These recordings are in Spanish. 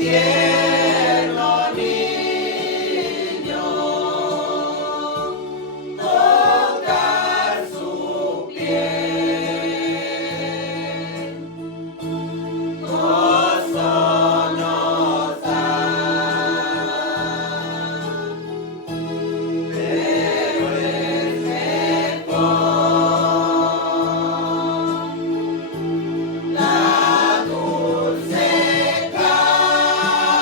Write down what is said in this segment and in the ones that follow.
tierno niño, tocar su piel, gozo nos da, pero es mejor la dulce carne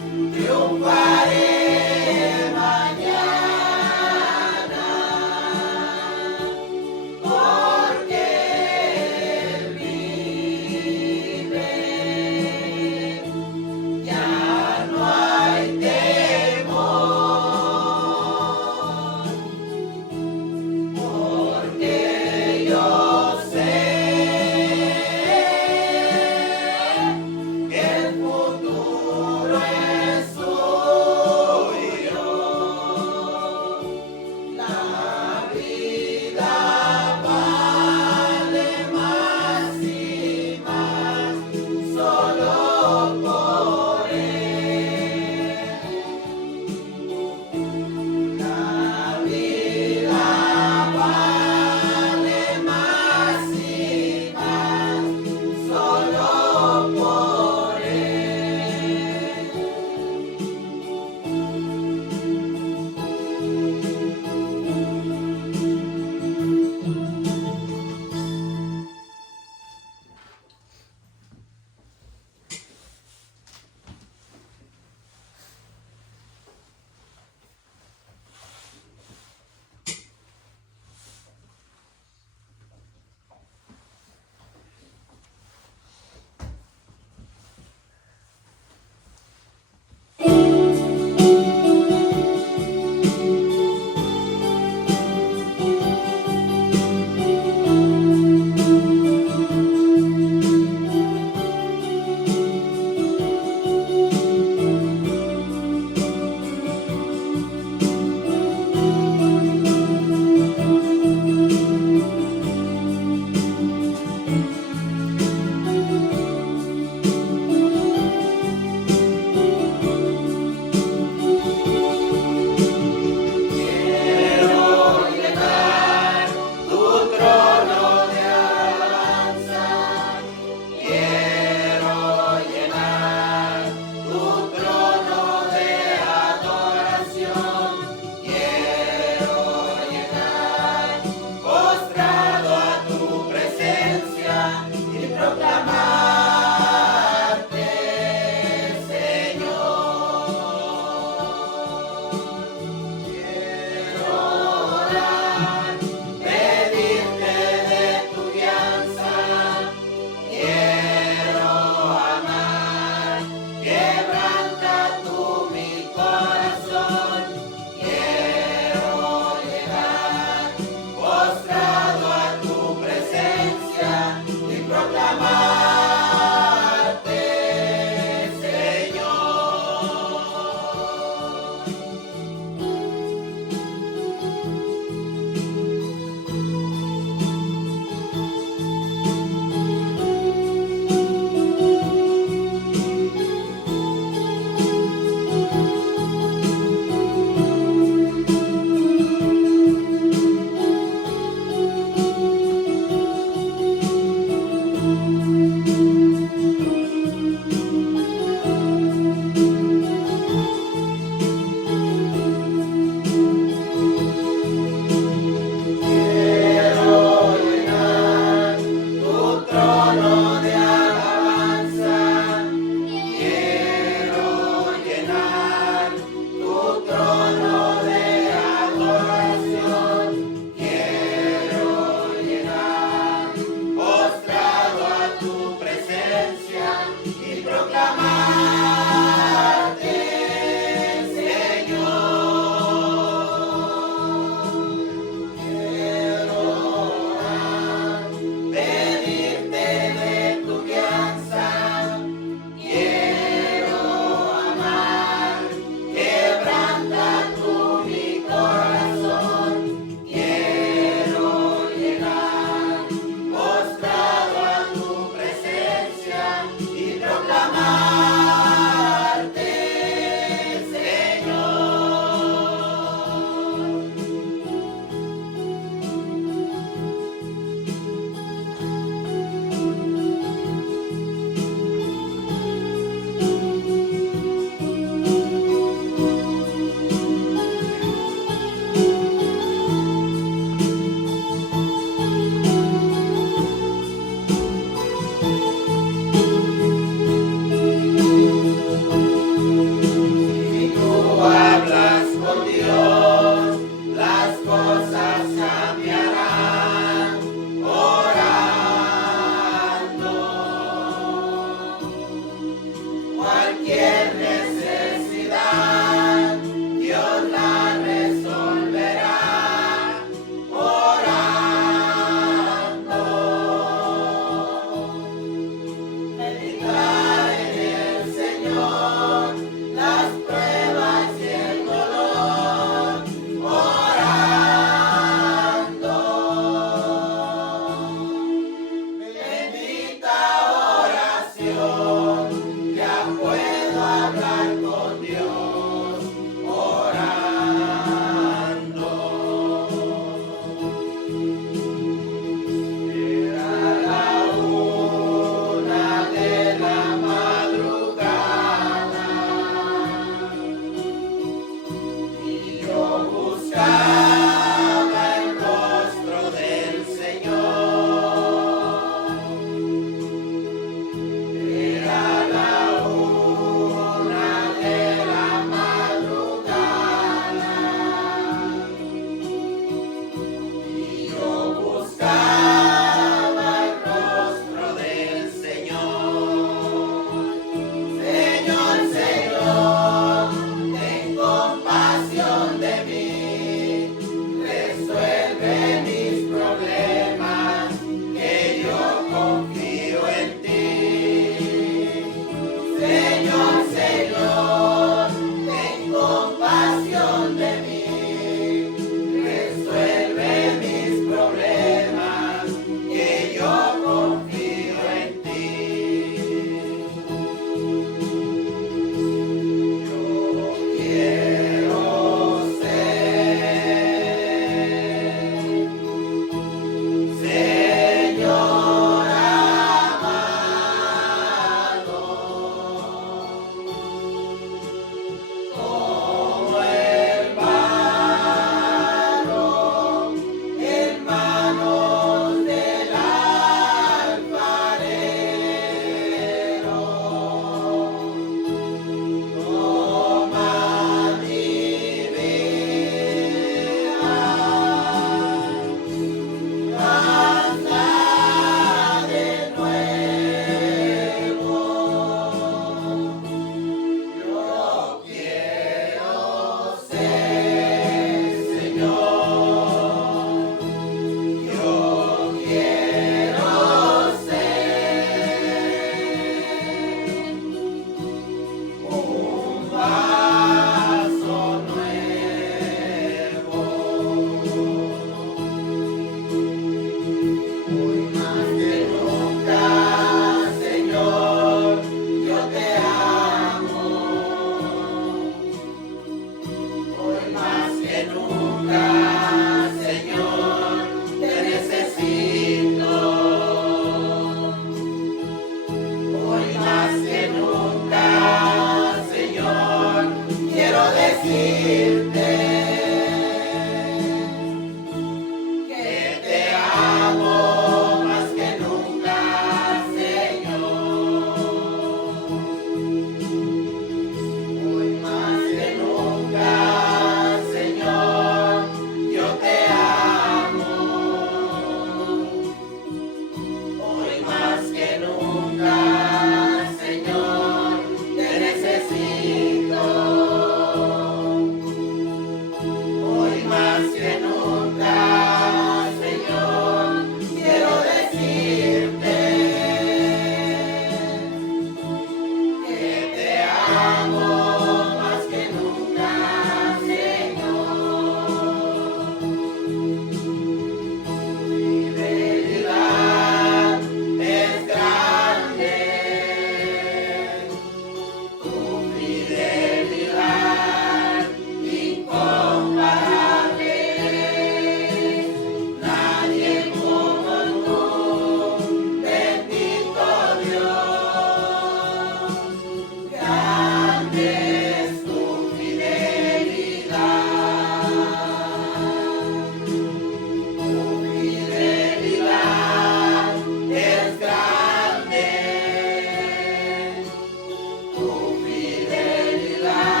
fidelidad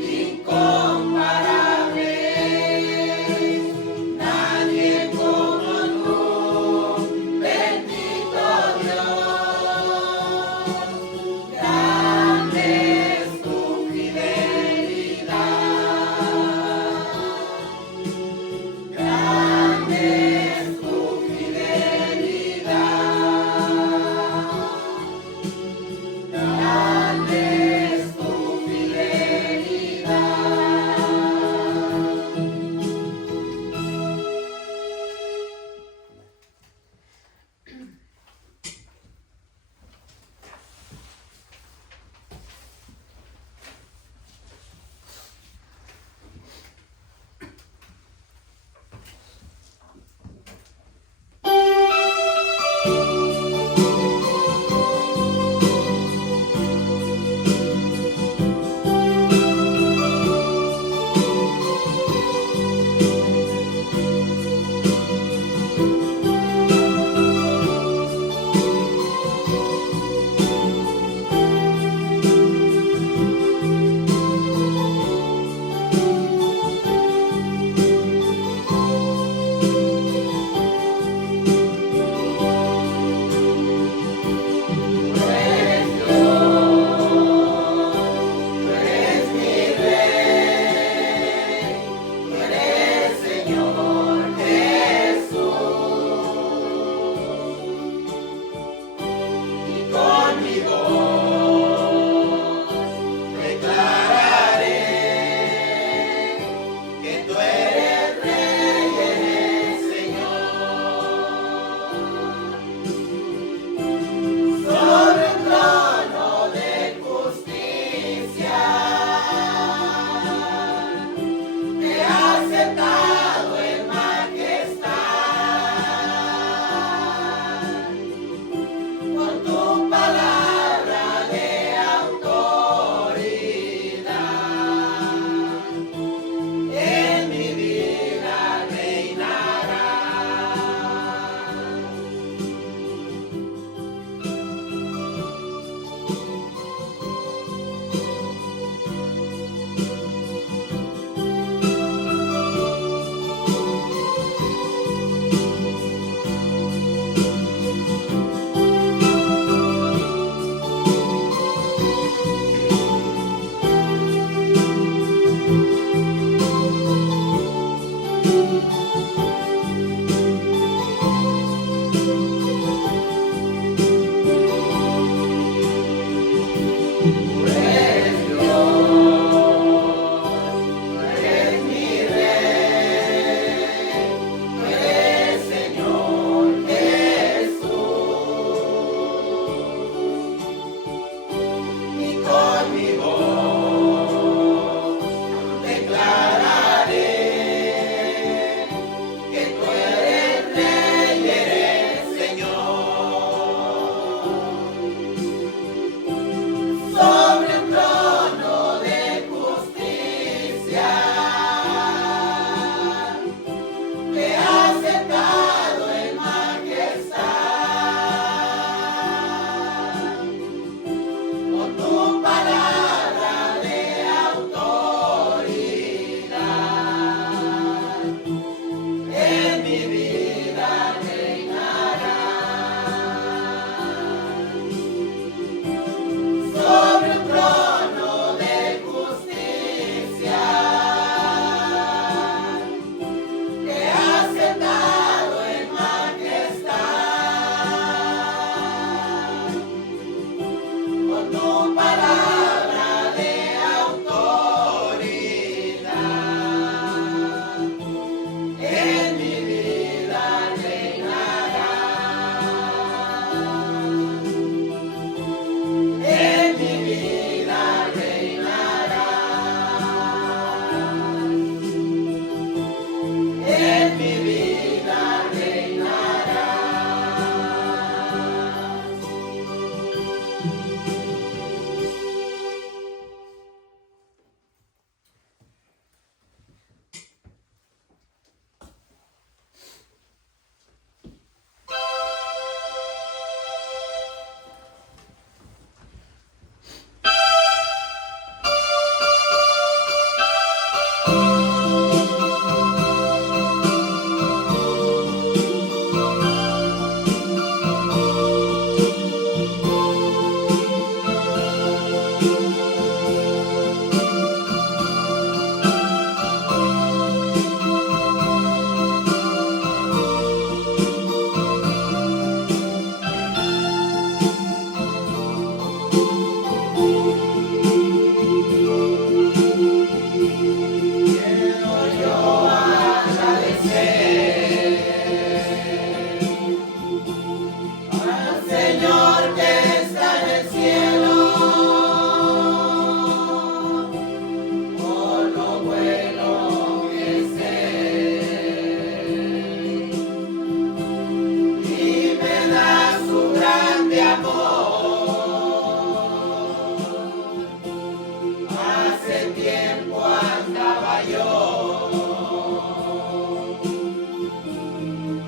incomparable. Nadie como tú, bendito Dios. Grande es tu fidelidad. Grande es tu fidelidad. Grande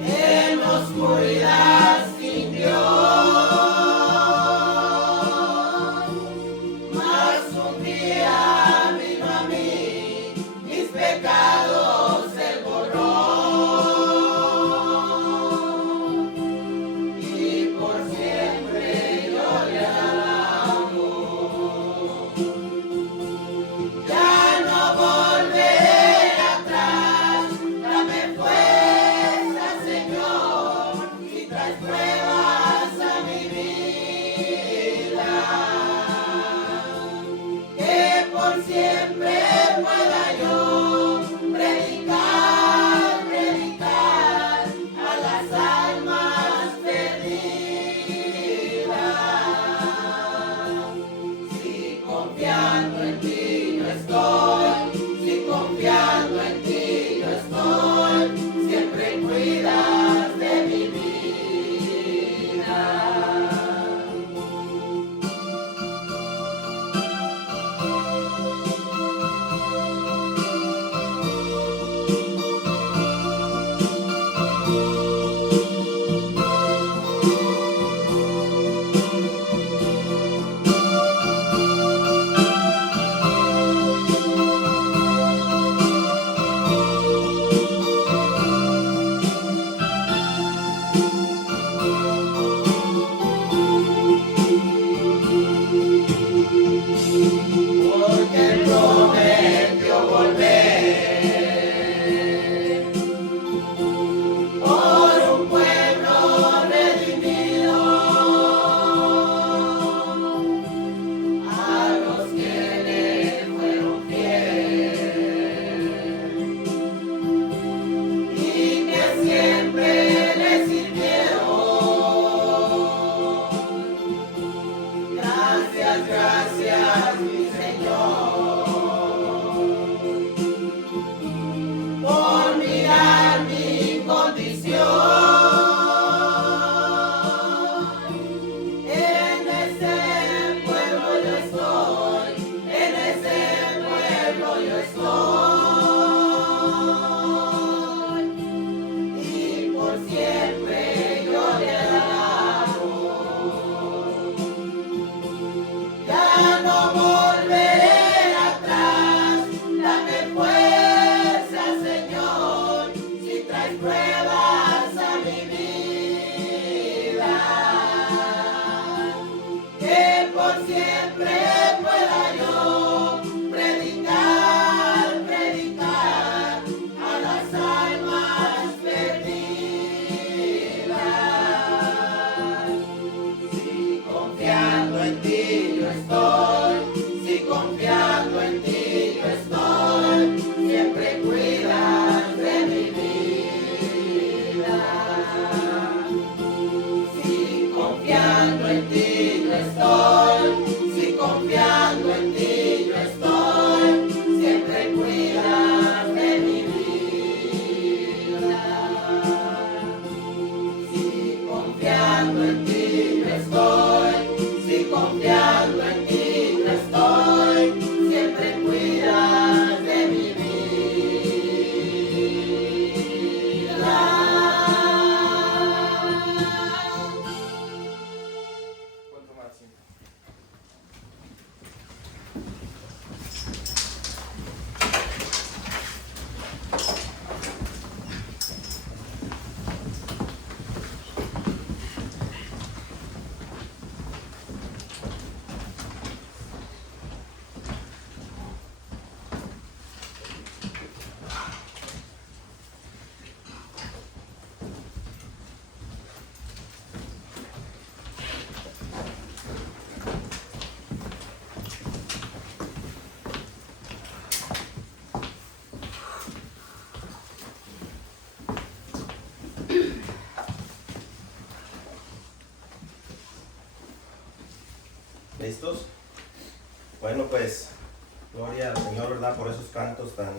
En oscuridad sin Dios, mas un día vino a mí, mis pecados Él borró, y por siempre yo le alabo. Ya no volveré atrás, dame fuerza, Señor, y traes pruebas a mi vida, que por siempre pueda yo predicar, predicar a las almas perdidas. Si confiando en ti yo estoy, si confiando en ti yo estoy, siempre cuidas de mi vida. Porque prometió volver por un pueblo redimido, a los que le fueron fieles y que siempre le sirvieron. Gracias, gracias, mi Señor, por mirar mi condición. En ese pueblo yo estoy, en ese pueblo yo estoy, y por siempre yo le alabo. Ya no volveré atrás, dame fuerza, Señor, si traes pruebas a mi vida, que por siempre pueda yo predicar, predicar a las almas perdidas. Si confiando en ti yo estoy, si confiando en ti yo estoy, siempre cuidas de mi vida. Si confiando en ti yo estoy, si confiando en ti yo estoy, siempre cuidas de mi vida. Si confiando en ti yo estoy, si confiando en ti yo estoy, siempre cuidas de mi vida. ¿Cuánto más? Sí. ¿Listos? Bueno, pues, gloria al Señor, ¿verdad? Por esos cantos tan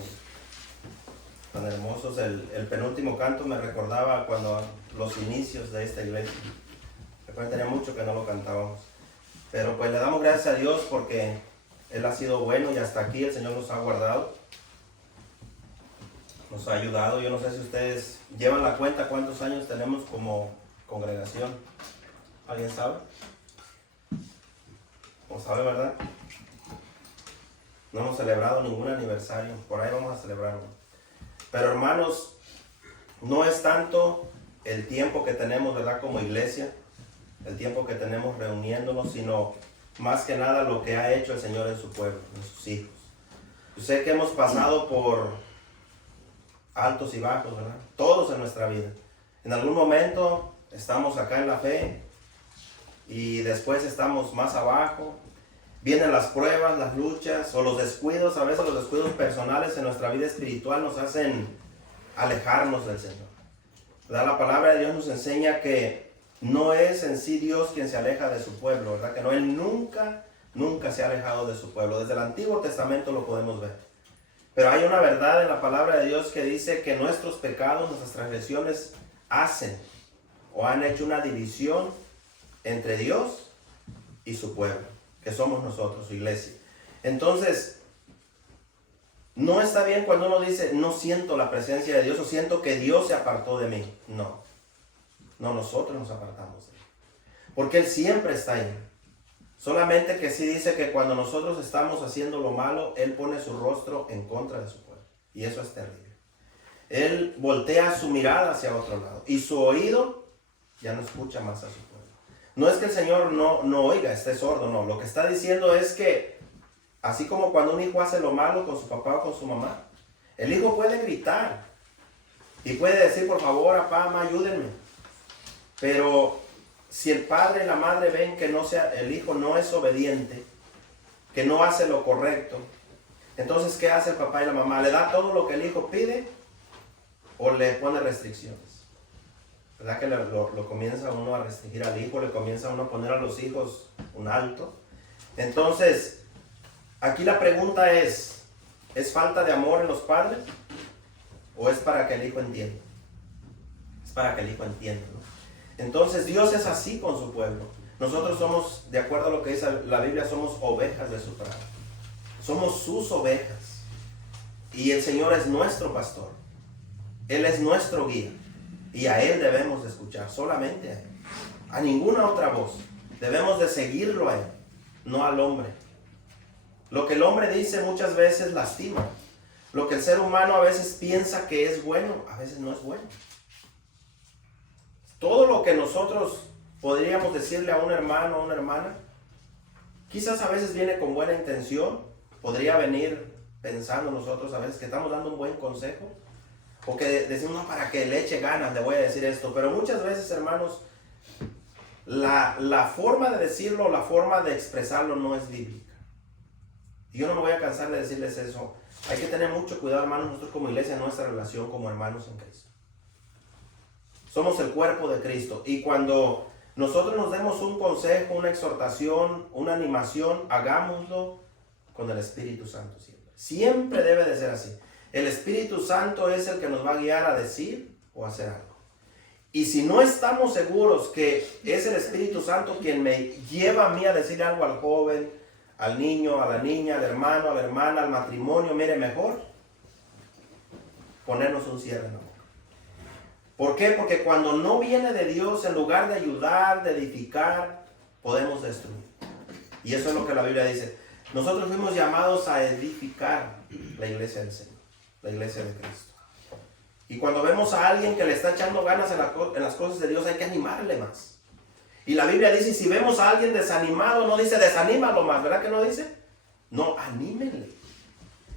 hermosos. El penúltimo canto me recordaba cuando los inicios de esta iglesia. Recuerden, tenía mucho que no lo cantábamos. Pero pues le damos gracias a Dios porque Él ha sido bueno y hasta aquí el Señor nos ha guardado. nos ha ayudado. Yo no sé si ustedes llevan la cuenta cuántos años tenemos como congregación. ¿Alguien sabe? ¿No sabe, verdad? No hemos celebrado ningún aniversario. Por ahí vamos a celebrarlo. Pero hermanos, no es tanto el tiempo que tenemos, ¿verdad? Como iglesia, el tiempo que tenemos reuniéndonos, sino más que nada lo que ha hecho el Señor en su pueblo, en sus hijos. Yo sé que hemos pasado por altos y bajos, ¿verdad? Todos en nuestra vida. En algún momento estamos acá en la fe y después estamos más abajo. Vienen las pruebas, las luchas o los descuidos. A veces los descuidos personales en nuestra vida espiritual nos hacen alejarnos del Señor, ¿verdad? La palabra de Dios nos enseña que no es en sí Dios quien se aleja de su pueblo, ¿verdad? Que no, Él nunca se ha alejado de su pueblo. Desde el Antiguo Testamento lo podemos ver. Pero hay una verdad en la palabra de Dios que dice que nuestros pecados, nuestras transgresiones hacen o han hecho una división entre Dios y su pueblo, que somos nosotros, su iglesia. Entonces, no está bien cuando uno dice, no siento la presencia de Dios o siento que Dios se apartó de mí. No, nosotros nos apartamos de Él, porque Él siempre está ahí. Solamente que sí dice que cuando nosotros estamos haciendo lo malo, Él pone su rostro en contra de su pueblo. Y eso es terrible. Él voltea su mirada hacia otro lado y su oído ya no escucha más a su pueblo. No es que el Señor no oiga, esté sordo, no. Lo que está diciendo es que así como cuando un hijo hace lo malo con su papá o con su mamá, el hijo puede gritar y puede decir, por favor, papá, mamá, ayúdenme. Pero si el padre y la madre ven que el hijo no es obediente, que no hace lo correcto, entonces, ¿qué hace el papá y la mamá? ¿Le da todo lo que el hijo pide o le pone restricciones? ¿Verdad que lo comienza uno a restringir al hijo, le comienza uno a poner a los hijos un alto? Entonces, aquí la pregunta ¿es falta de amor en los padres o es para que el hijo entienda? Es para que el hijo entienda, ¿no? Entonces Dios es así con su pueblo. Nosotros somos, de acuerdo a lo que dice la Biblia, somos ovejas de su prado. Somos sus ovejas. Y el Señor es nuestro pastor. Él es nuestro guía. Y a Él debemos de escuchar, solamente a Él. A ninguna otra voz. Debemos de seguirlo a Él, no al hombre. Lo que el hombre dice muchas veces lastima. Lo que el ser humano a veces piensa que es bueno, a veces no es bueno. Todo lo que nosotros podríamos decirle a un hermano o una hermana, quizás a veces viene con buena intención, podría venir pensando nosotros a veces que estamos dando un buen consejo, o que decimos, no, para que le eche ganas le voy a decir esto, pero muchas veces, hermanos, la forma de decirlo, la forma de expresarlo no es bíblica. Y yo no me voy a cansar de decirles eso. Hay que tener mucho cuidado, hermanos, nosotros como iglesia, en nuestra relación como hermanos en Cristo. Somos el cuerpo de Cristo. Y cuando nosotros nos demos un consejo, una exhortación, una animación, hagámoslo con el Espíritu Santo siempre. Siempre debe de ser así. El Espíritu Santo es el que nos va a guiar a decir o hacer algo. Y si no estamos seguros que es el Espíritu Santo quien me lleva a mí a decir algo al joven, al niño, a la niña, al hermano, a la hermana, al matrimonio, mire, mejor ponernos un cierre en la boca. ¿Por qué? Porque cuando no viene de Dios, en lugar de ayudar, de edificar, podemos destruir. Y eso es lo que la Biblia dice. Nosotros fuimos llamados a edificar la iglesia del Señor, la iglesia de Cristo. Y cuando vemos a alguien que le está echando ganas en las cosas de Dios, hay que animarle más. Y la Biblia dice, si vemos a alguien desanimado, no dice desanímalo más, ¿verdad que no dice? No, anímenle.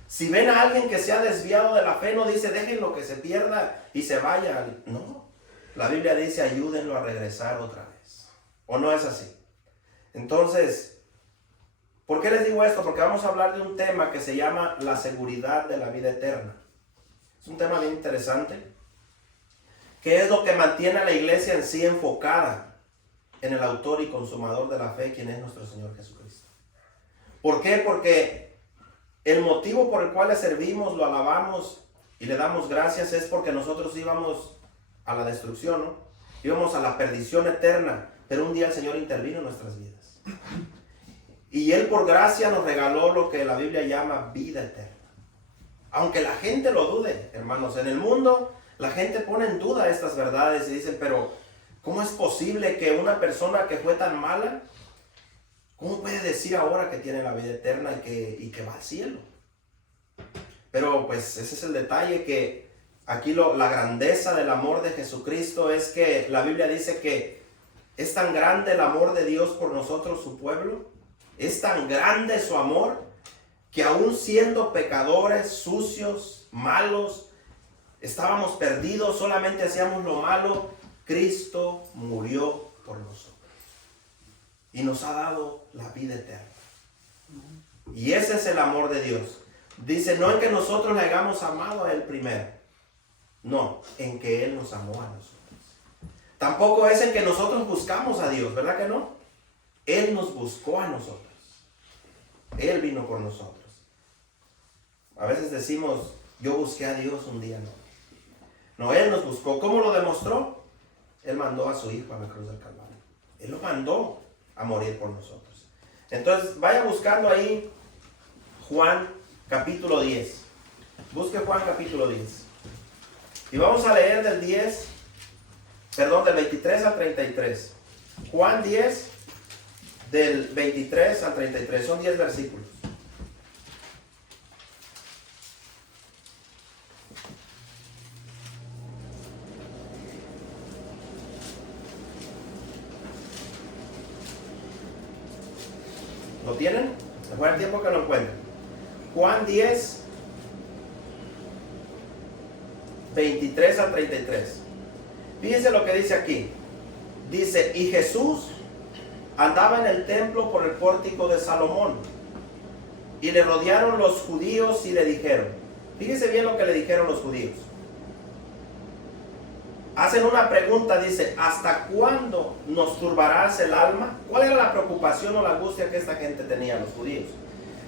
Si ven a alguien que se ha desviado de la fe, no dice déjenlo que se pierda y se vaya. No, la Biblia dice ayúdenlo a regresar otra vez. ¿O no es así? Entonces, ¿por qué les digo esto? Porque vamos a hablar de un tema que se llama la seguridad de la vida eterna. Es un tema bien interesante. ¿Qué es lo que mantiene a la iglesia en sí enfocada en el autor y consumador de la fe, quien es nuestro Señor Jesucristo? ¿Por qué? Porque el motivo por el cual le servimos, lo alabamos y le damos gracias es porque nosotros íbamos a la destrucción, ¿no? Íbamos a la perdición eterna, pero un día el Señor intervino en nuestras vidas. Y Él por gracia nos regaló lo que la Biblia llama vida eterna. Aunque la gente lo dude, hermanos, en el mundo la gente pone en duda estas verdades y dicen, pero ¿cómo es posible que una persona que fue tan mala, cómo puede decir ahora que tiene la vida eterna y que va al cielo? Pero pues ese es el detalle, que aquí la grandeza del amor de Jesucristo es que la Biblia dice que es tan grande el amor de Dios por nosotros, su pueblo. Es tan grande su amor que aún siendo pecadores, sucios, malos, estábamos perdidos, solamente hacíamos lo malo, Cristo murió por nosotros y nos ha dado la vida eterna. Y ese es el amor de Dios. Dice, no en que nosotros le hayamos amado a Él primero, no, en que Él nos amó a nosotros. Tampoco es en que nosotros buscamos a Dios, ¿verdad que no? Él nos buscó a nosotros. Él vino por nosotros. A veces decimos, yo busqué a Dios un día, no. No, Él nos buscó. ¿Cómo lo demostró? Él mandó a su Hijo a la cruz del Calvario. Él lo mandó a morir por nosotros. Entonces, vaya buscando ahí Juan capítulo 10. Busque Juan capítulo 10. Y vamos a leer del 23 al 33. Juan 10, del 23 al 33. Son 10 versículos. ¿Lo tienen? Se fue el tiempo que lo encuentren. Juan 10, 23 al 33. Fíjense lo que dice aquí. Dice, y Jesús andaba en el templo por el pórtico de Salomón, y le rodearon los judíos y le dijeron, fíjense bien lo que le dijeron los judíos. Hacen una pregunta, dice, ¿hasta cuándo nos turbarás el alma? ¿Cuál era la preocupación o la angustia que esta gente tenía, los judíos?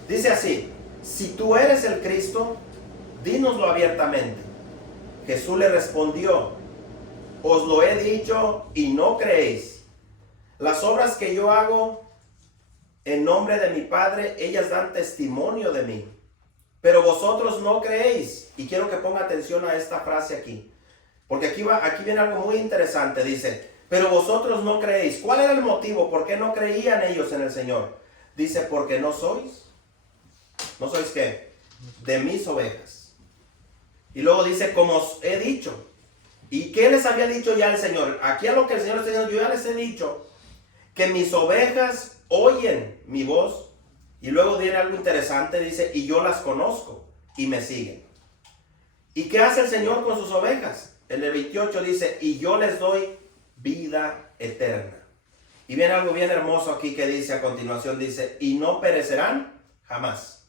Dice así, si tú eres el Cristo, dínoslo abiertamente. Jesús le respondió, os lo he dicho y no creéis. Las obras que yo hago en nombre de mi Padre, ellas dan testimonio de mí. Pero vosotros no creéis. Y quiero que ponga atención a esta frase aquí. Porque aquí viene algo muy interesante. Dice, pero vosotros no creéis. ¿Cuál era el motivo? ¿Por qué no creían ellos en el Señor? Dice, porque no sois. ¿No sois qué? De mis ovejas. Y luego dice, como os he dicho. ¿Y qué les había dicho ya el Señor? Aquí a lo que el Señor está diciendo, yo ya les he dicho que mis ovejas oyen mi voz. Y luego viene algo interesante, dice, y yo las conozco y me siguen. ¿Y qué hace el Señor con sus ovejas? En el 28 dice, y yo les doy vida eterna. Y viene algo bien hermoso aquí que dice a continuación, dice, y no perecerán jamás,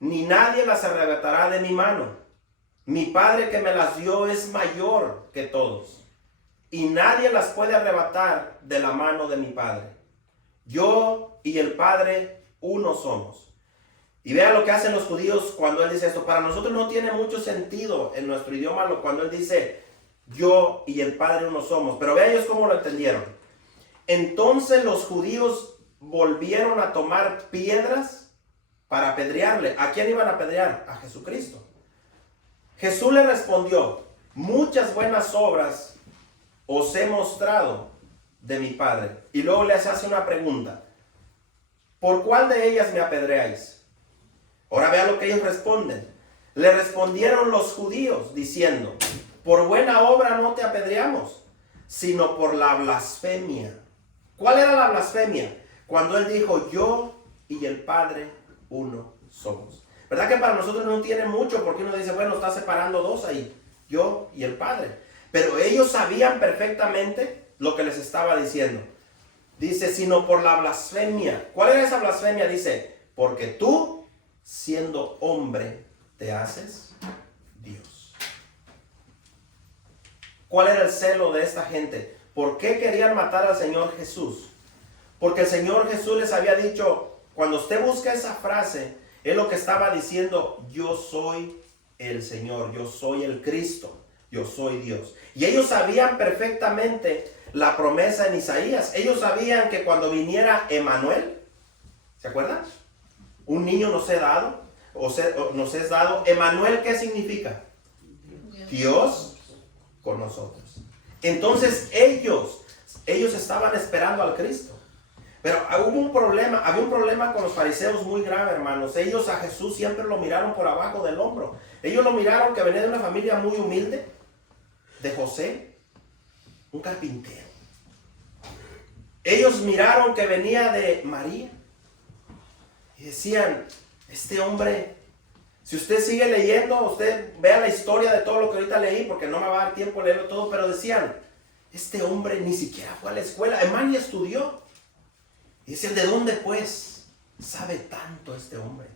ni nadie las arrebatará de mi mano. Mi Padre que me las dio es mayor que todos, y nadie las puede arrebatar de la mano de mi Padre. Yo y el Padre uno somos. Y vean lo que hacen los judíos cuando Él dice esto. Para nosotros no tiene mucho sentido en nuestro idioma cuando Él dice, yo y el Padre uno somos. Pero vean ellos cómo lo entendieron. Entonces los judíos volvieron a tomar piedras para apedrearle. ¿A quién iban a apedrear? A Jesucristo. Jesús le respondió, muchas buenas obras os he mostrado de mi Padre. Y luego les hace una pregunta. ¿Por cuál de ellas me apedreáis? Ahora vean lo que ellos responden. Le respondieron los judíos diciendo, por buena obra no te apedreamos, sino por la blasfemia. ¿Cuál era la blasfemia? Cuando Él dijo, yo y el Padre uno somos. ¿Verdad que para nosotros no tiene mucho? Porque uno dice, bueno, está separando dos ahí, yo y el Padre. Pero ellos sabían perfectamente lo que les estaba diciendo. Dice, sino por la blasfemia. ¿Cuál era esa blasfemia? Dice, porque tú, siendo hombre, te haces Dios. ¿Cuál era el celo de esta gente? ¿Por qué querían matar al Señor Jesús? Porque el Señor Jesús les había dicho, cuando usted busca esa frase, es lo que estaba diciendo, yo soy el Señor, yo soy el Cristo, yo soy Dios. Y ellos sabían perfectamente la promesa en Isaías. Ellos sabían que cuando viniera Emmanuel, ¿se acuerdan? Un niño nos he dado. nos es dado. Emmanuel, ¿qué significa? Dios con nosotros. Entonces ellos estaban esperando al Cristo. Pero había un problema con los fariseos muy grave, hermanos. Ellos a Jesús siempre lo miraron por abajo del hombro. Ellos lo miraron que venía de una familia muy humilde, de José, un carpintero. Ellos miraron que venía de María. Y decían, este hombre, si usted sigue leyendo, usted vea la historia de todo lo que ahorita leí, porque no me va a dar tiempo leerlo todo, pero decían, este hombre ni siquiera fue a la escuela, además ni estudió. Y dicen, ¿de dónde pues sabe tanto este hombre?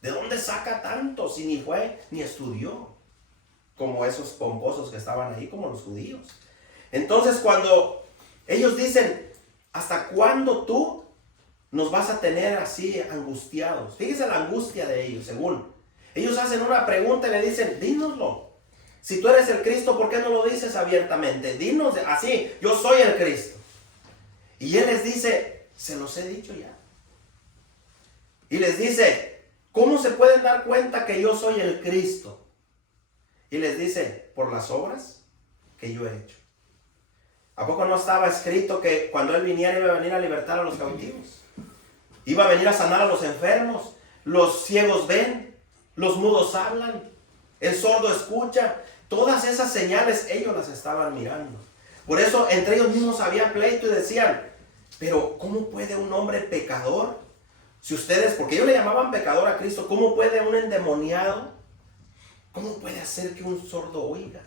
¿De dónde saca tanto si ni fue ni estudió? Como esos pomposos que estaban ahí, como los judíos. Entonces cuando ellos dicen, ¿hasta cuándo tú nos vas a tener así angustiados? Fíjese la angustia de ellos, según. Ellos hacen una pregunta y le dicen, dínoslo. Si tú eres el Cristo, ¿por qué no lo dices abiertamente? Dinos así, yo soy el Cristo. Y él les dice, se los he dicho ya. Y les dice, ¿cómo se pueden dar cuenta que yo soy el Cristo? Y les dice, por las obras que yo he hecho. ¿A poco no estaba escrito que cuando él viniera iba a venir a libertar a los cautivos? Iba a venir a sanar a los enfermos. Los ciegos ven, los mudos hablan, el sordo escucha. Todas esas señales ellos las estaban mirando. Por eso entre ellos mismos había pleito y decían, pero ¿cómo puede un hombre pecador? Si ustedes, porque ellos le llamaban pecador a Cristo, ¿cómo puede un endemoniado? ¿Cómo puede hacer que un sordo oiga?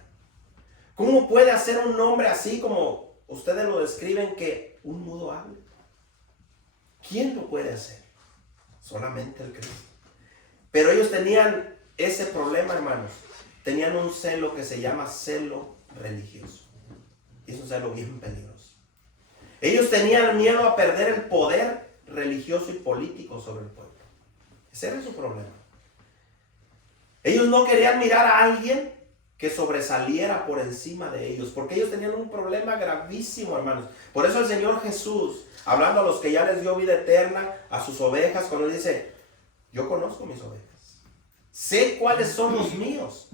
¿Cómo puede hacer un hombre así como ustedes lo describen que un mudo hable? ¿Quién lo puede hacer? Solamente el Cristo. Pero ellos tenían ese problema, hermanos. Tenían un celo que se llama celo religioso. Y es un celo bien peligroso. Ellos tenían miedo a perder el poder religioso y político sobre el pueblo. Ese era su problema. Ellos no querían mirar a alguien que sobresaliera por encima de ellos, porque ellos tenían un problema gravísimo, hermanos. Por eso el Señor Jesús, hablando a los que ya les dio vida eterna, a sus ovejas, cuando Él dice, yo conozco mis ovejas, sé cuáles son los míos,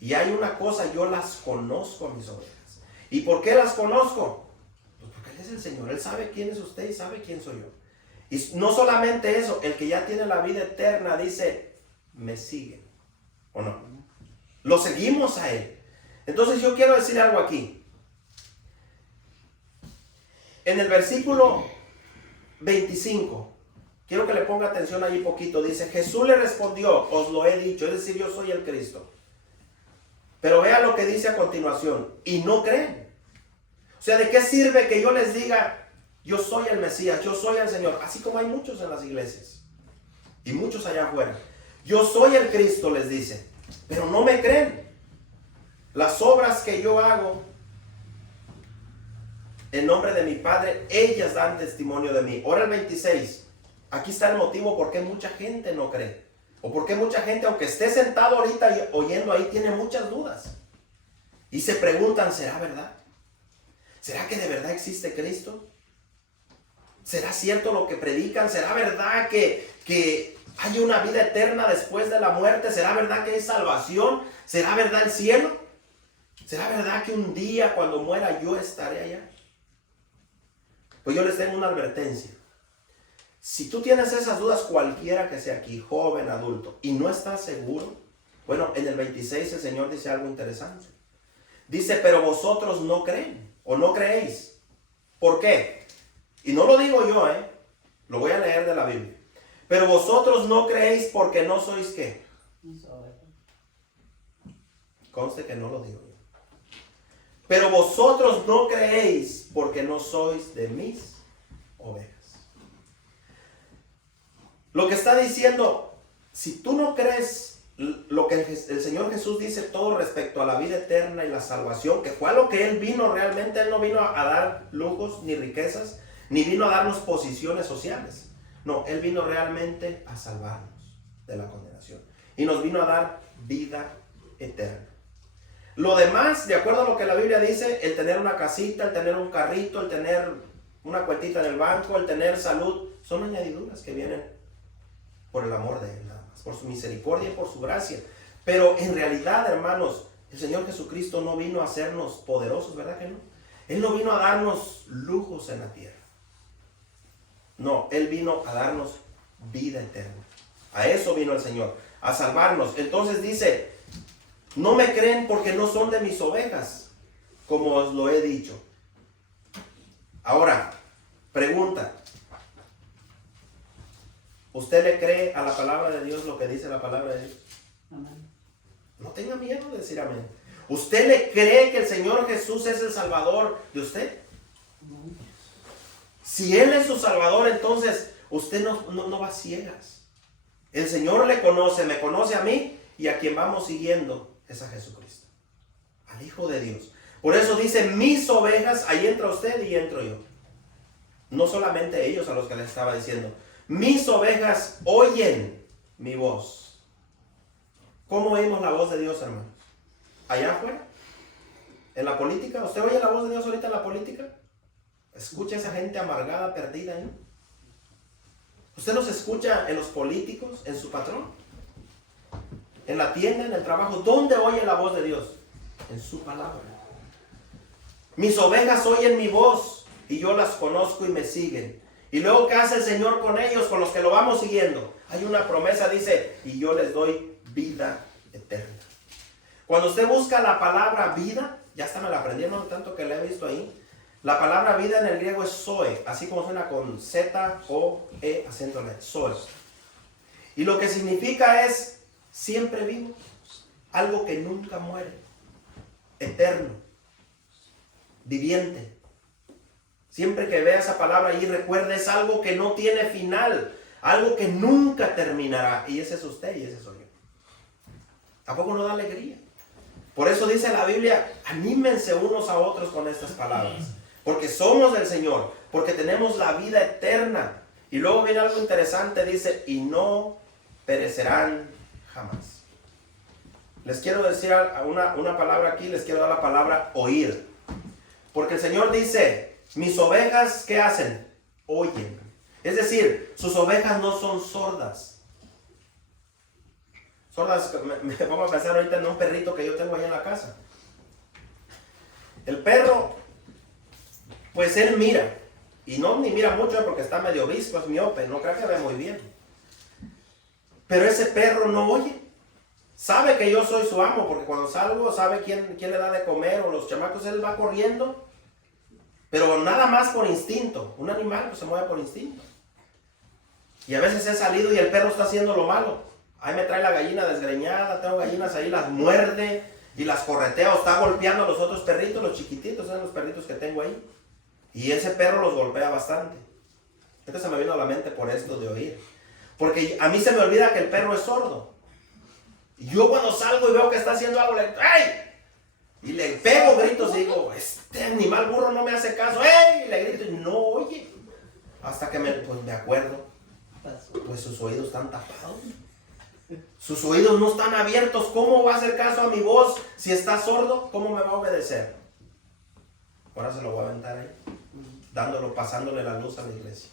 y hay una cosa, yo las conozco a mis ovejas. ¿Y por qué las conozco? Pues porque Él es el Señor, Él sabe quién es usted y sabe quién soy yo. Y no solamente eso, el que ya tiene la vida eterna dice, me sigue, ¿o no? Lo seguimos a Él. Entonces yo quiero decir algo aquí. En el versículo 25, quiero que le ponga atención ahí poquito. Dice, Jesús le respondió, os lo he dicho, es decir, yo soy el Cristo. Pero vea lo que dice a continuación, y no creen. O sea, ¿de qué sirve que yo les diga, yo soy el Mesías, yo soy el Señor? Así como hay muchos en las iglesias y muchos allá afuera. Yo soy el Cristo, les dice. Pero no me creen. Las obras que yo hago en nombre de mi Padre, ellas dan testimonio de mí. Ahora el 26. Aquí está el motivo por qué mucha gente no cree. O por qué mucha gente, aunque esté sentado ahorita oyendo ahí, tiene muchas dudas. Y se preguntan, ¿será verdad? ¿Será que de verdad existe Cristo? ¿Será cierto lo que predican? ¿Será verdad que hay una vida eterna después de la muerte? ¿Será verdad que hay salvación? ¿Será verdad el cielo? ¿Será verdad que un día cuando muera yo estaré allá? Pues yo les tengo una advertencia. Si tú tienes esas dudas, cualquiera que sea aquí, joven, adulto, y no estás seguro, bueno, en el 26 el Señor dice algo interesante. Dice, pero vosotros no creen, o no creéis. ¿Por qué? Y no lo digo yo, lo voy a leer de la Biblia. Pero vosotros no creéis porque no sois ¿qué? Conste que no lo digo yo. Pero vosotros no creéis porque no sois de mis ovejas. Lo que está diciendo, si tú no crees lo que el Señor Jesús dice todo respecto a la vida eterna y la salvación, que fue a lo que Él vino realmente, Él no vino a dar lujos ni riquezas, ni vino a darnos posiciones sociales. No, Él vino realmente a salvarnos de la condenación. Y nos vino a dar vida eterna. Lo demás, de acuerdo a lo que la Biblia dice, el tener una casita, el tener un carrito, el tener una cuentita en el banco, el tener salud, son añadiduras que vienen por el amor de Él nada más. por su misericordia y por su gracia. Pero en realidad, hermanos, el Señor Jesucristo no vino a hacernos poderosos, ¿verdad que no? Él no vino a darnos lujos en la tierra. No, Él vino a darnos vida eterna. A eso vino el Señor, a salvarnos. Entonces dice, no me creen porque no son de mis ovejas, como os lo he dicho. Ahora, pregunta. ¿Usted le cree a la palabra de Dios lo que dice la palabra de Dios? Amén. No tenga miedo de decir amén. ¿Usted le cree que el Señor Jesús es el Salvador de usted? Amén. Si Él es su Salvador, entonces usted no va ciegas. El Señor le conoce, me conoce a mí, y a quien vamos siguiendo es a Jesucristo, al Hijo de Dios. Por eso dice, mis ovejas, ahí entra usted y entro yo. No solamente ellos a los que les estaba diciendo. Mis ovejas oyen mi voz. ¿Cómo oímos la voz de Dios, hermanos? Allá afuera, en la política. ¿Usted oye la voz de Dios ahorita en la política? ¿Escucha a esa gente amargada, perdida ahí? ¿Usted los escucha en los políticos, en su patrón? ¿En la tienda, en el trabajo? ¿Dónde oye la voz de Dios? En su palabra. Mis ovejas oyen mi voz y yo las conozco y me siguen. Y luego, ¿qué hace el Señor con ellos, con los que lo vamos siguiendo? Hay una promesa, dice, y yo les doy vida eterna. Cuando usted busca la palabra vida, ya hasta me la aprendí, no tanto que la he visto ahí. La palabra vida en el griego es zoe, así como suena con Z-O-E, acento en zoe. Y lo que significa es siempre vivo, algo que nunca muere, eterno, viviente. Siempre que vea esa palabra allí, recuerde, es algo que no tiene final, algo que nunca terminará. Y ese es usted y ese soy yo. ¿Tampoco nos da alegría? Por eso dice la Biblia, anímense unos a otros con estas palabras. Porque somos del Señor, porque tenemos la vida eterna. Y luego viene algo interesante, dice, y no perecerán jamás. Les quiero decir una palabra aquí, les quiero dar la palabra oír. Porque el Señor dice, mis ovejas, ¿qué hacen? Oyen. Es decir, sus ovejas no son sordas. Sordas, me pongo a pensar ahorita en un perrito que yo tengo ahí en la casa. El perro, pues él mira. Y no ni mira mucho porque está medio visco, es miope, no creo que ve muy bien. Pero ese perro no oye. Sabe que yo soy su amo, porque cuando salgo sabe quién le da de comer o los chamacos, él va corriendo. Pero nada más por instinto. Un animal pues se mueve por instinto. Y a veces he salido y el perro está haciendo lo malo. Ahí me trae la gallina desgreñada, tengo gallinas ahí, las muerde y las corretea o está golpeando a los otros perritos, los chiquititos, son los perritos que tengo ahí. Y ese perro los golpea bastante. Entonces se me vino a la mente por esto de oír. Porque a mí se me olvida que el perro es sordo. Y yo cuando salgo y veo que está haciendo algo, le digo, ¡ay! Y le pego gritos y digo, este animal burro no me hace caso, ¡ey! Y le grito y no oye. Hasta que me acuerdo, pues sus oídos están tapados. Sus oídos no están abiertos. ¿Cómo va a hacer caso a mi voz? Si está sordo, ¿cómo me va a obedecer? Ahora se lo voy a aventar ahí, pasándole la luz a la iglesia.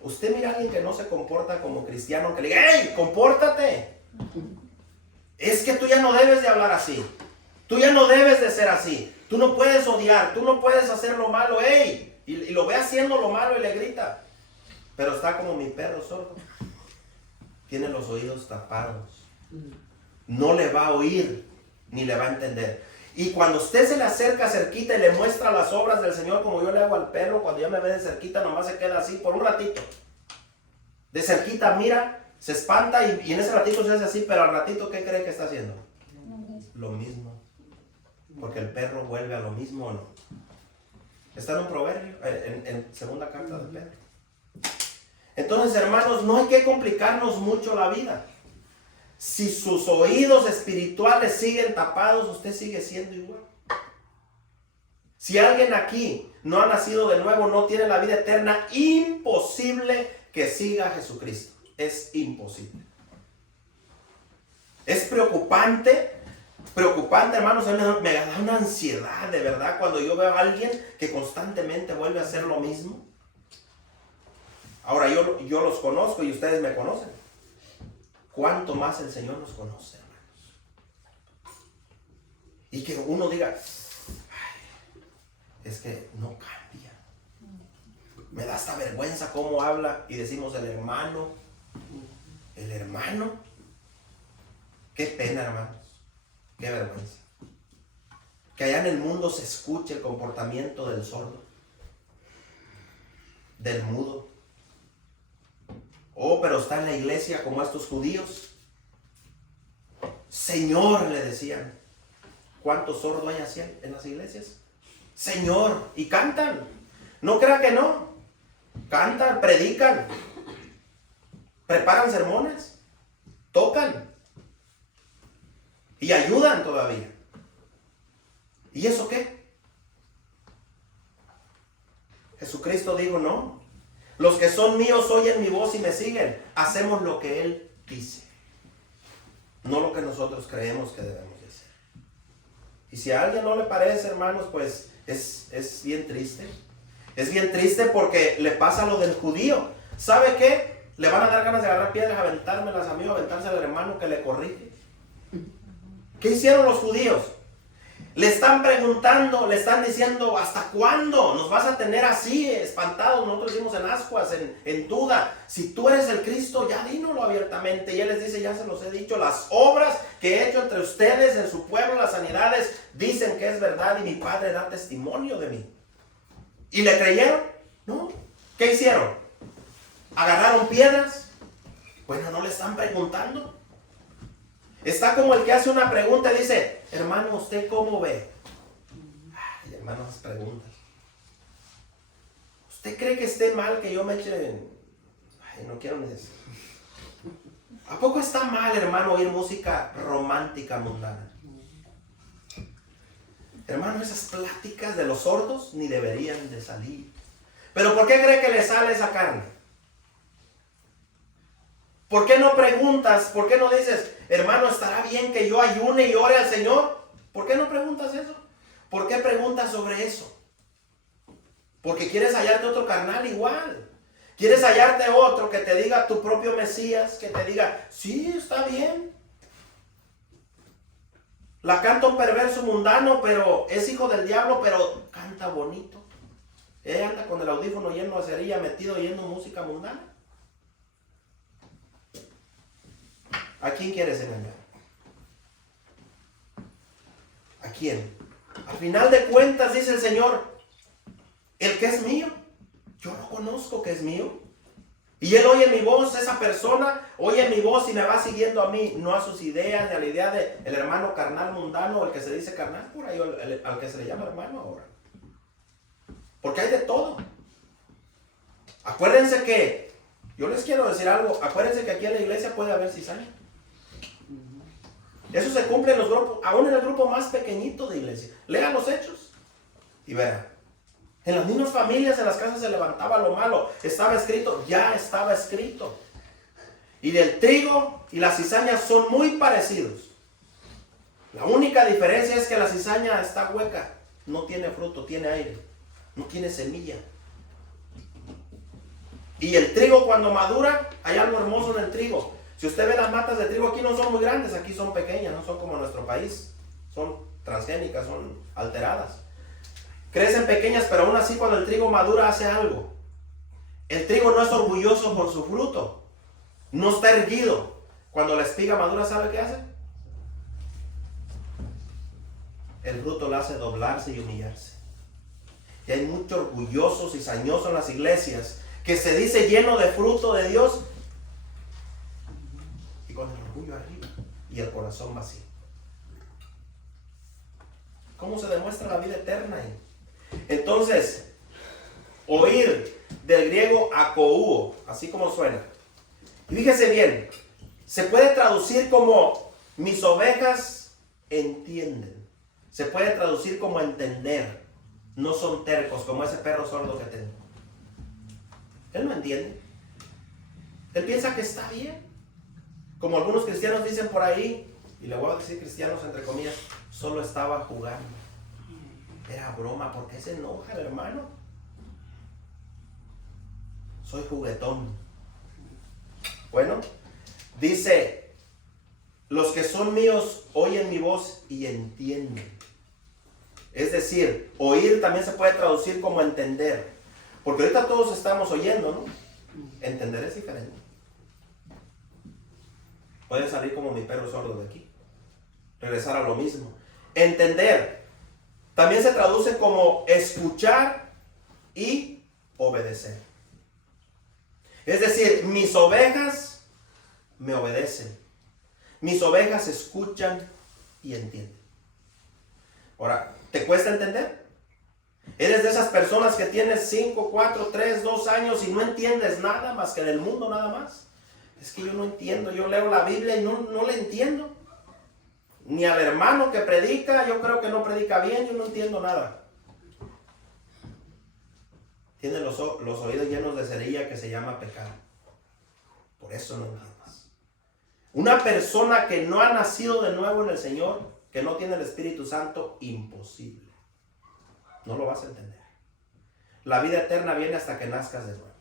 Usted mira a alguien que no se comporta como cristiano, que le diga, ¡hey! ¡Compórtate! Es que tú ya no debes de hablar así. Tú ya no debes de ser así. Tú no puedes odiar. Tú no puedes hacer lo malo. ¡Ey! Y lo ve haciendo lo malo y le grita. Pero está como mi perro sordo. Tiene los oídos tapados. No le va a oír ni le va a entender. Y cuando usted se le acerca cerquita y le muestra las obras del Señor, como yo le hago al perro, cuando ya me ve de cerquita, nomás se queda así por un ratito. De cerquita mira, se espanta y en ese ratito se hace así, pero al ratito, ¿qué cree que está haciendo? Lo mismo. Porque el perro vuelve a lo mismo, ¿o no? Está en un proverbio, en segunda carta de Pedro. Entonces, hermanos, no hay que complicarnos mucho la vida. Si sus oídos espirituales siguen tapados, usted sigue siendo igual. Si alguien aquí no ha nacido de nuevo, no tiene la vida eterna, imposible que siga a Jesucristo. Es imposible. Es preocupante, hermanos, me da una ansiedad de verdad cuando yo veo a alguien que constantemente vuelve a hacer lo mismo. Ahora yo los conozco y ustedes me conocen. cuánto más el Señor nos conoce, hermanos. Y que uno diga, "Ay, es que no cambia. Me da hasta vergüenza cómo habla", y decimos el hermano. El hermano. Qué pena, hermanos. Qué vergüenza. Que allá en el mundo se escuche el comportamiento del sordo, del mudo. Oh, pero está en la iglesia como estos judíos. Señor, le decían. ¿Cuántos sordos hay así en las iglesias? Señor, y cantan. No crea que no. Cantan, predican, preparan sermones, tocan y ayudan todavía. ¿Y eso qué? Jesucristo dijo, no. Los que son míos oyen mi voz y me siguen. Hacemos lo que Él dice, no lo que nosotros creemos que debemos de hacer. Y si a alguien no le parece, hermanos, pues es bien triste. Es bien triste porque le pasa lo del judío. ¿Sabe qué? Le van a dar ganas de agarrar piedras, aventármelas a mí o aventarse al hermano que le corrige. ¿Qué hicieron los judíos? Le están preguntando, le están diciendo, ¿hasta cuándo nos vas a tener así, espantados? Nosotros decimos en ascuas, en duda. Si tú eres el Cristo, ya dínoslo abiertamente. Y Él les dice, ya se los he dicho, las obras que he hecho entre ustedes en su pueblo, las sanidades, dicen que es verdad y mi Padre da testimonio de mí. ¿Y le creyeron? No. ¿Qué hicieron? ¿Agarraron piedras? Bueno, no le están preguntando. Está como el que hace una pregunta y dice, hermano, ¿usted cómo ve? Ay, hermano, las preguntas. ¿Usted cree que esté mal que yo me eche? Ay, no quiero ni decir. ¿A poco está mal, hermano, oír música romántica mundana? Hermano, esas pláticas de los sordos ni deberían de salir. ¿Pero por qué cree que le sale esa carne? ¿Por qué no preguntas? ¿Por qué no dices, hermano, estará bien que yo ayune y ore al Señor? ¿Por qué no preguntas eso? ¿Por qué preguntas sobre eso? Porque quieres hallarte otro carnal igual. Quieres hallarte otro que te diga tu propio Mesías, que te diga, sí, está bien. La canta un perverso mundano, pero es hijo del diablo, pero canta bonito. Él anda con el audífono lleno de cerilla, metido oyendo música mundana. ¿A quién quieres engañar? ¿A quién? Al final de cuentas, dice el Señor, el que es mío, yo no conozco que es mío. Y él oye mi voz, esa persona oye mi voz y me va siguiendo a mí, no a sus ideas, ni a la idea del hermano carnal mundano, el que se dice carnal por ahí, al que se le llama hermano ahora. Porque hay de todo. Acuérdense que, yo les quiero decir algo, acuérdense que aquí en la iglesia puede haber cizaña. Eso se cumple en los grupos, aún en el grupo más pequeñito de iglesia. Lean los hechos y verán. En las mismas familias, en las casas se levantaba lo malo. Estaba escrito, ya estaba escrito. Y del trigo y la cizaña son muy parecidos. La única diferencia es que la cizaña está hueca. No tiene fruto, tiene aire. No tiene semilla. Y el trigo cuando madura, hay algo hermoso en el trigo. Si usted ve las matas de trigo, aquí no son muy grandes, aquí son pequeñas, no son como en nuestro país. Son transgénicas, son alteradas. Crecen pequeñas, pero aún así cuando el trigo madura hace algo. El trigo no es orgulloso por su fruto. No está erguido. Cuando la espiga madura, ¿sabe qué hace? El fruto la hace doblarse y humillarse. Y hay muchos orgullosos y cizañosos en las iglesias que se dice lleno de fruto de Dios y con el orgullo arriba y el corazón vacío. ¿Cómo se demuestra la vida eterna ahí? Entonces, oír del griego akouo, así como suena. Y fíjese bien, se puede traducir como mis ovejas entienden. Se puede traducir como entender. No son tercos como ese perro sordo que tengo. Él no entiende. Él piensa que está bien. Como algunos cristianos dicen por ahí, y le voy a decir cristianos entre comillas, solo estaba jugando. Era broma. ¿Por qué se enoja el hermano? Soy juguetón. Bueno, dice los que son míos oyen mi voz y entienden. Es decir, oír también se puede traducir como entender. Porque ahorita todos estamos oyendo, ¿no? Entender es diferente. Puede salir como mi perro sordo de aquí. Regresar a lo mismo. Entender también se traduce como escuchar y obedecer. Es decir, mis ovejas me obedecen. Mis ovejas escuchan y entienden. Ahora, ¿te cuesta entender? Eres de esas personas que tienes 5, 4, 3, 2 años y no entiendes nada más que del mundo nada más. Es que yo no entiendo, yo leo la Biblia y no le entiendo. Ni al hermano que predica, yo creo que no predica bien, yo no entiendo nada. Tiene los oídos llenos de cerilla que se llama pecado. Por eso no entiendes. Una persona que no ha nacido de nuevo en el Señor, que no tiene el Espíritu Santo, imposible. No lo vas a entender. La vida eterna viene hasta que nazcas de nuevo.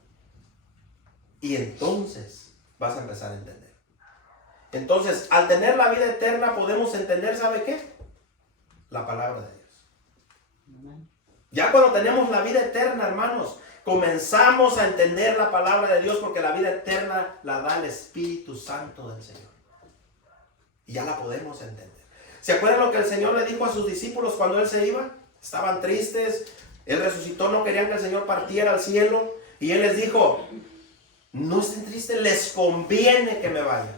Y entonces vas a empezar a entender. Entonces, al tener la vida eterna podemos entender, ¿sabe qué? La palabra de Dios. Ya cuando tenemos la vida eterna, hermanos, comenzamos a entender la palabra de Dios, porque la vida eterna la da el Espíritu Santo del Señor. Y ya la podemos entender. ¿Se acuerdan lo que el Señor le dijo a sus discípulos cuando Él se iba? Estaban tristes, Él resucitó, no querían que el Señor partiera al cielo. Y Él les dijo, no estén tristes, les conviene que me vaya.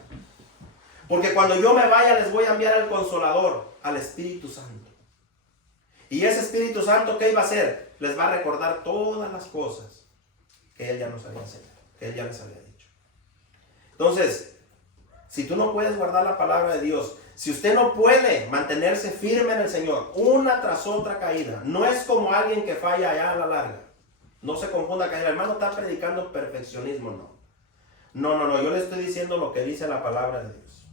Porque cuando yo me vaya les voy a enviar al Consolador, al Espíritu Santo. Y ese Espíritu Santo, ¿qué iba a hacer? Les va a recordar todas las cosas que Él ya nos había enseñado, que Él ya les había dicho. Entonces, si tú no puedes guardar la palabra de Dios, si usted no puede mantenerse firme en el Señor, una tras otra caída, no es como alguien que falla allá a la larga. No se confunda, que el hermano está predicando perfeccionismo, no. No, yo le estoy diciendo lo que dice la palabra de Dios.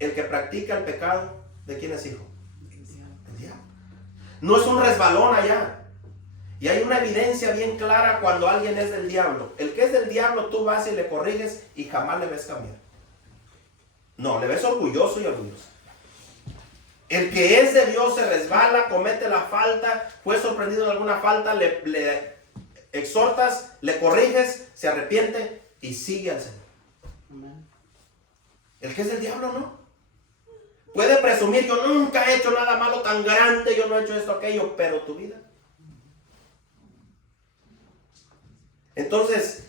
El que practica el pecado, ¿de quién es hijo? El diablo. No es un resbalón allá. Y hay una evidencia bien clara cuando alguien es del diablo. El que es del diablo, tú vas y le corriges y jamás le ves cambiar. No, le ves orgulloso y orgulloso. El que es de Dios se resbala, comete la falta, fue sorprendido de alguna falta, le exhortas, le corriges, se arrepiente y sigue al Señor. El que es del diablo, no. Puede presumir, yo nunca he hecho nada malo tan grande, yo no he hecho esto, aquello, pero tu vida. Entonces,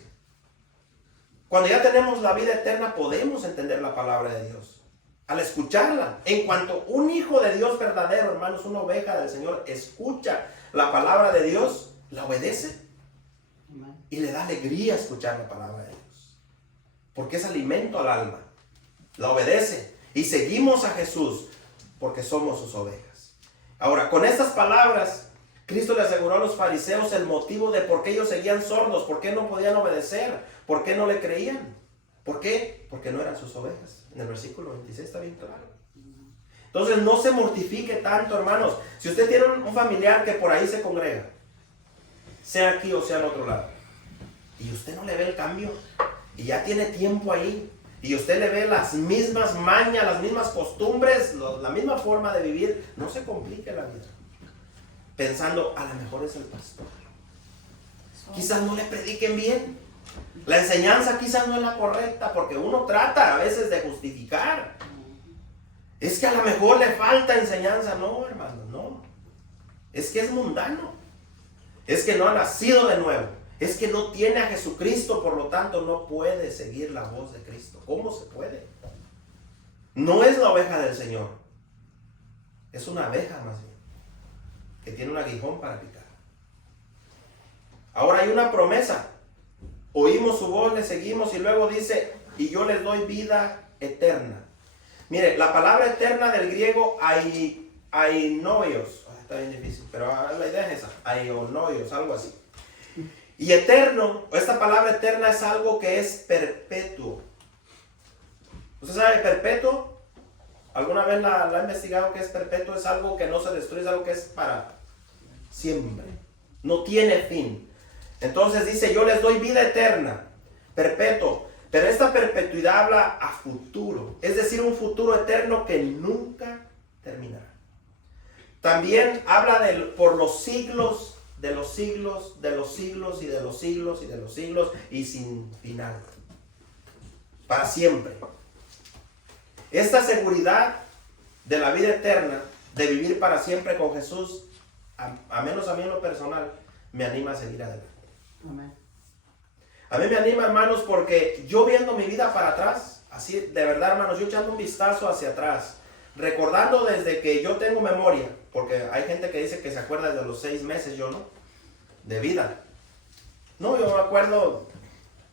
cuando ya tenemos la vida eterna, podemos entender la palabra de Dios. Al escucharla, en cuanto un hijo de Dios verdadero, hermanos, una oveja del Señor, escucha la palabra de Dios, la obedece. Y le da alegría escuchar la palabra de Dios. Porque es alimento al alma. La obedece. Y seguimos a Jesús porque somos sus ovejas. Ahora, con estas palabras, Cristo le aseguró a los fariseos el motivo de por qué ellos seguían sordos, por qué no podían obedecer, por qué no le creían. ¿Por qué? Porque no eran sus ovejas. En el versículo 26 está bien claro. Entonces no se mortifique tanto, hermanos. Si usted tiene un familiar que por ahí se congrega, sea aquí o sea en otro lado, y usted no le ve el cambio, y ya tiene tiempo ahí, y usted le ve las mismas mañas, las mismas costumbres, la misma forma de vivir, no se complique la vida. Pensando, a lo mejor es el pastor. Quizás no le prediquen bien. La enseñanza quizás no es la correcta, porque uno trata a veces de justificar. Es que a lo mejor le falta enseñanza. No, hermano, no. Es que es mundano. Es que no ha nacido de nuevo. Es que no tiene a Jesucristo, por lo tanto no puede seguir la voz de Cristo. ¿Cómo se puede? No es la oveja del Señor. Es una abeja más bien, que tiene un aguijón para picar. Ahora hay una promesa. Oímos su voz, le seguimos y luego dice, y yo les doy vida eterna. Mire, la palabra eterna del griego ainoios, está bien difícil, pero la idea es esa, ainoios, algo así. Y eterno, esta palabra eterna es algo que es perpetuo. ¿Usted sabe perpetuo? ¿Alguna vez la ha investigado que es perpetuo? Es algo que no se destruye, es algo que es para siempre. No tiene fin. Entonces dice, yo les doy vida eterna, perpetuo. Pero esta perpetuidad perpetuidad habla a futuro, es decir, un futuro eterno que nunca terminará. También habla por los siglos, de los siglos, de los siglos y de los siglos y de los siglos y sin final. Para siempre. Esta seguridad de la vida eterna, de vivir para siempre con Jesús, a menos a mí en lo personal, me anima a seguir adelante. Amén. A mí me anima, hermanos, porque yo viendo mi vida para atrás, así de verdad, hermanos, yo echando un vistazo hacia atrás, recordando desde que yo tengo memoria, porque hay gente que dice que se acuerda de los 6 meses, yo no, de vida. No, yo me acuerdo,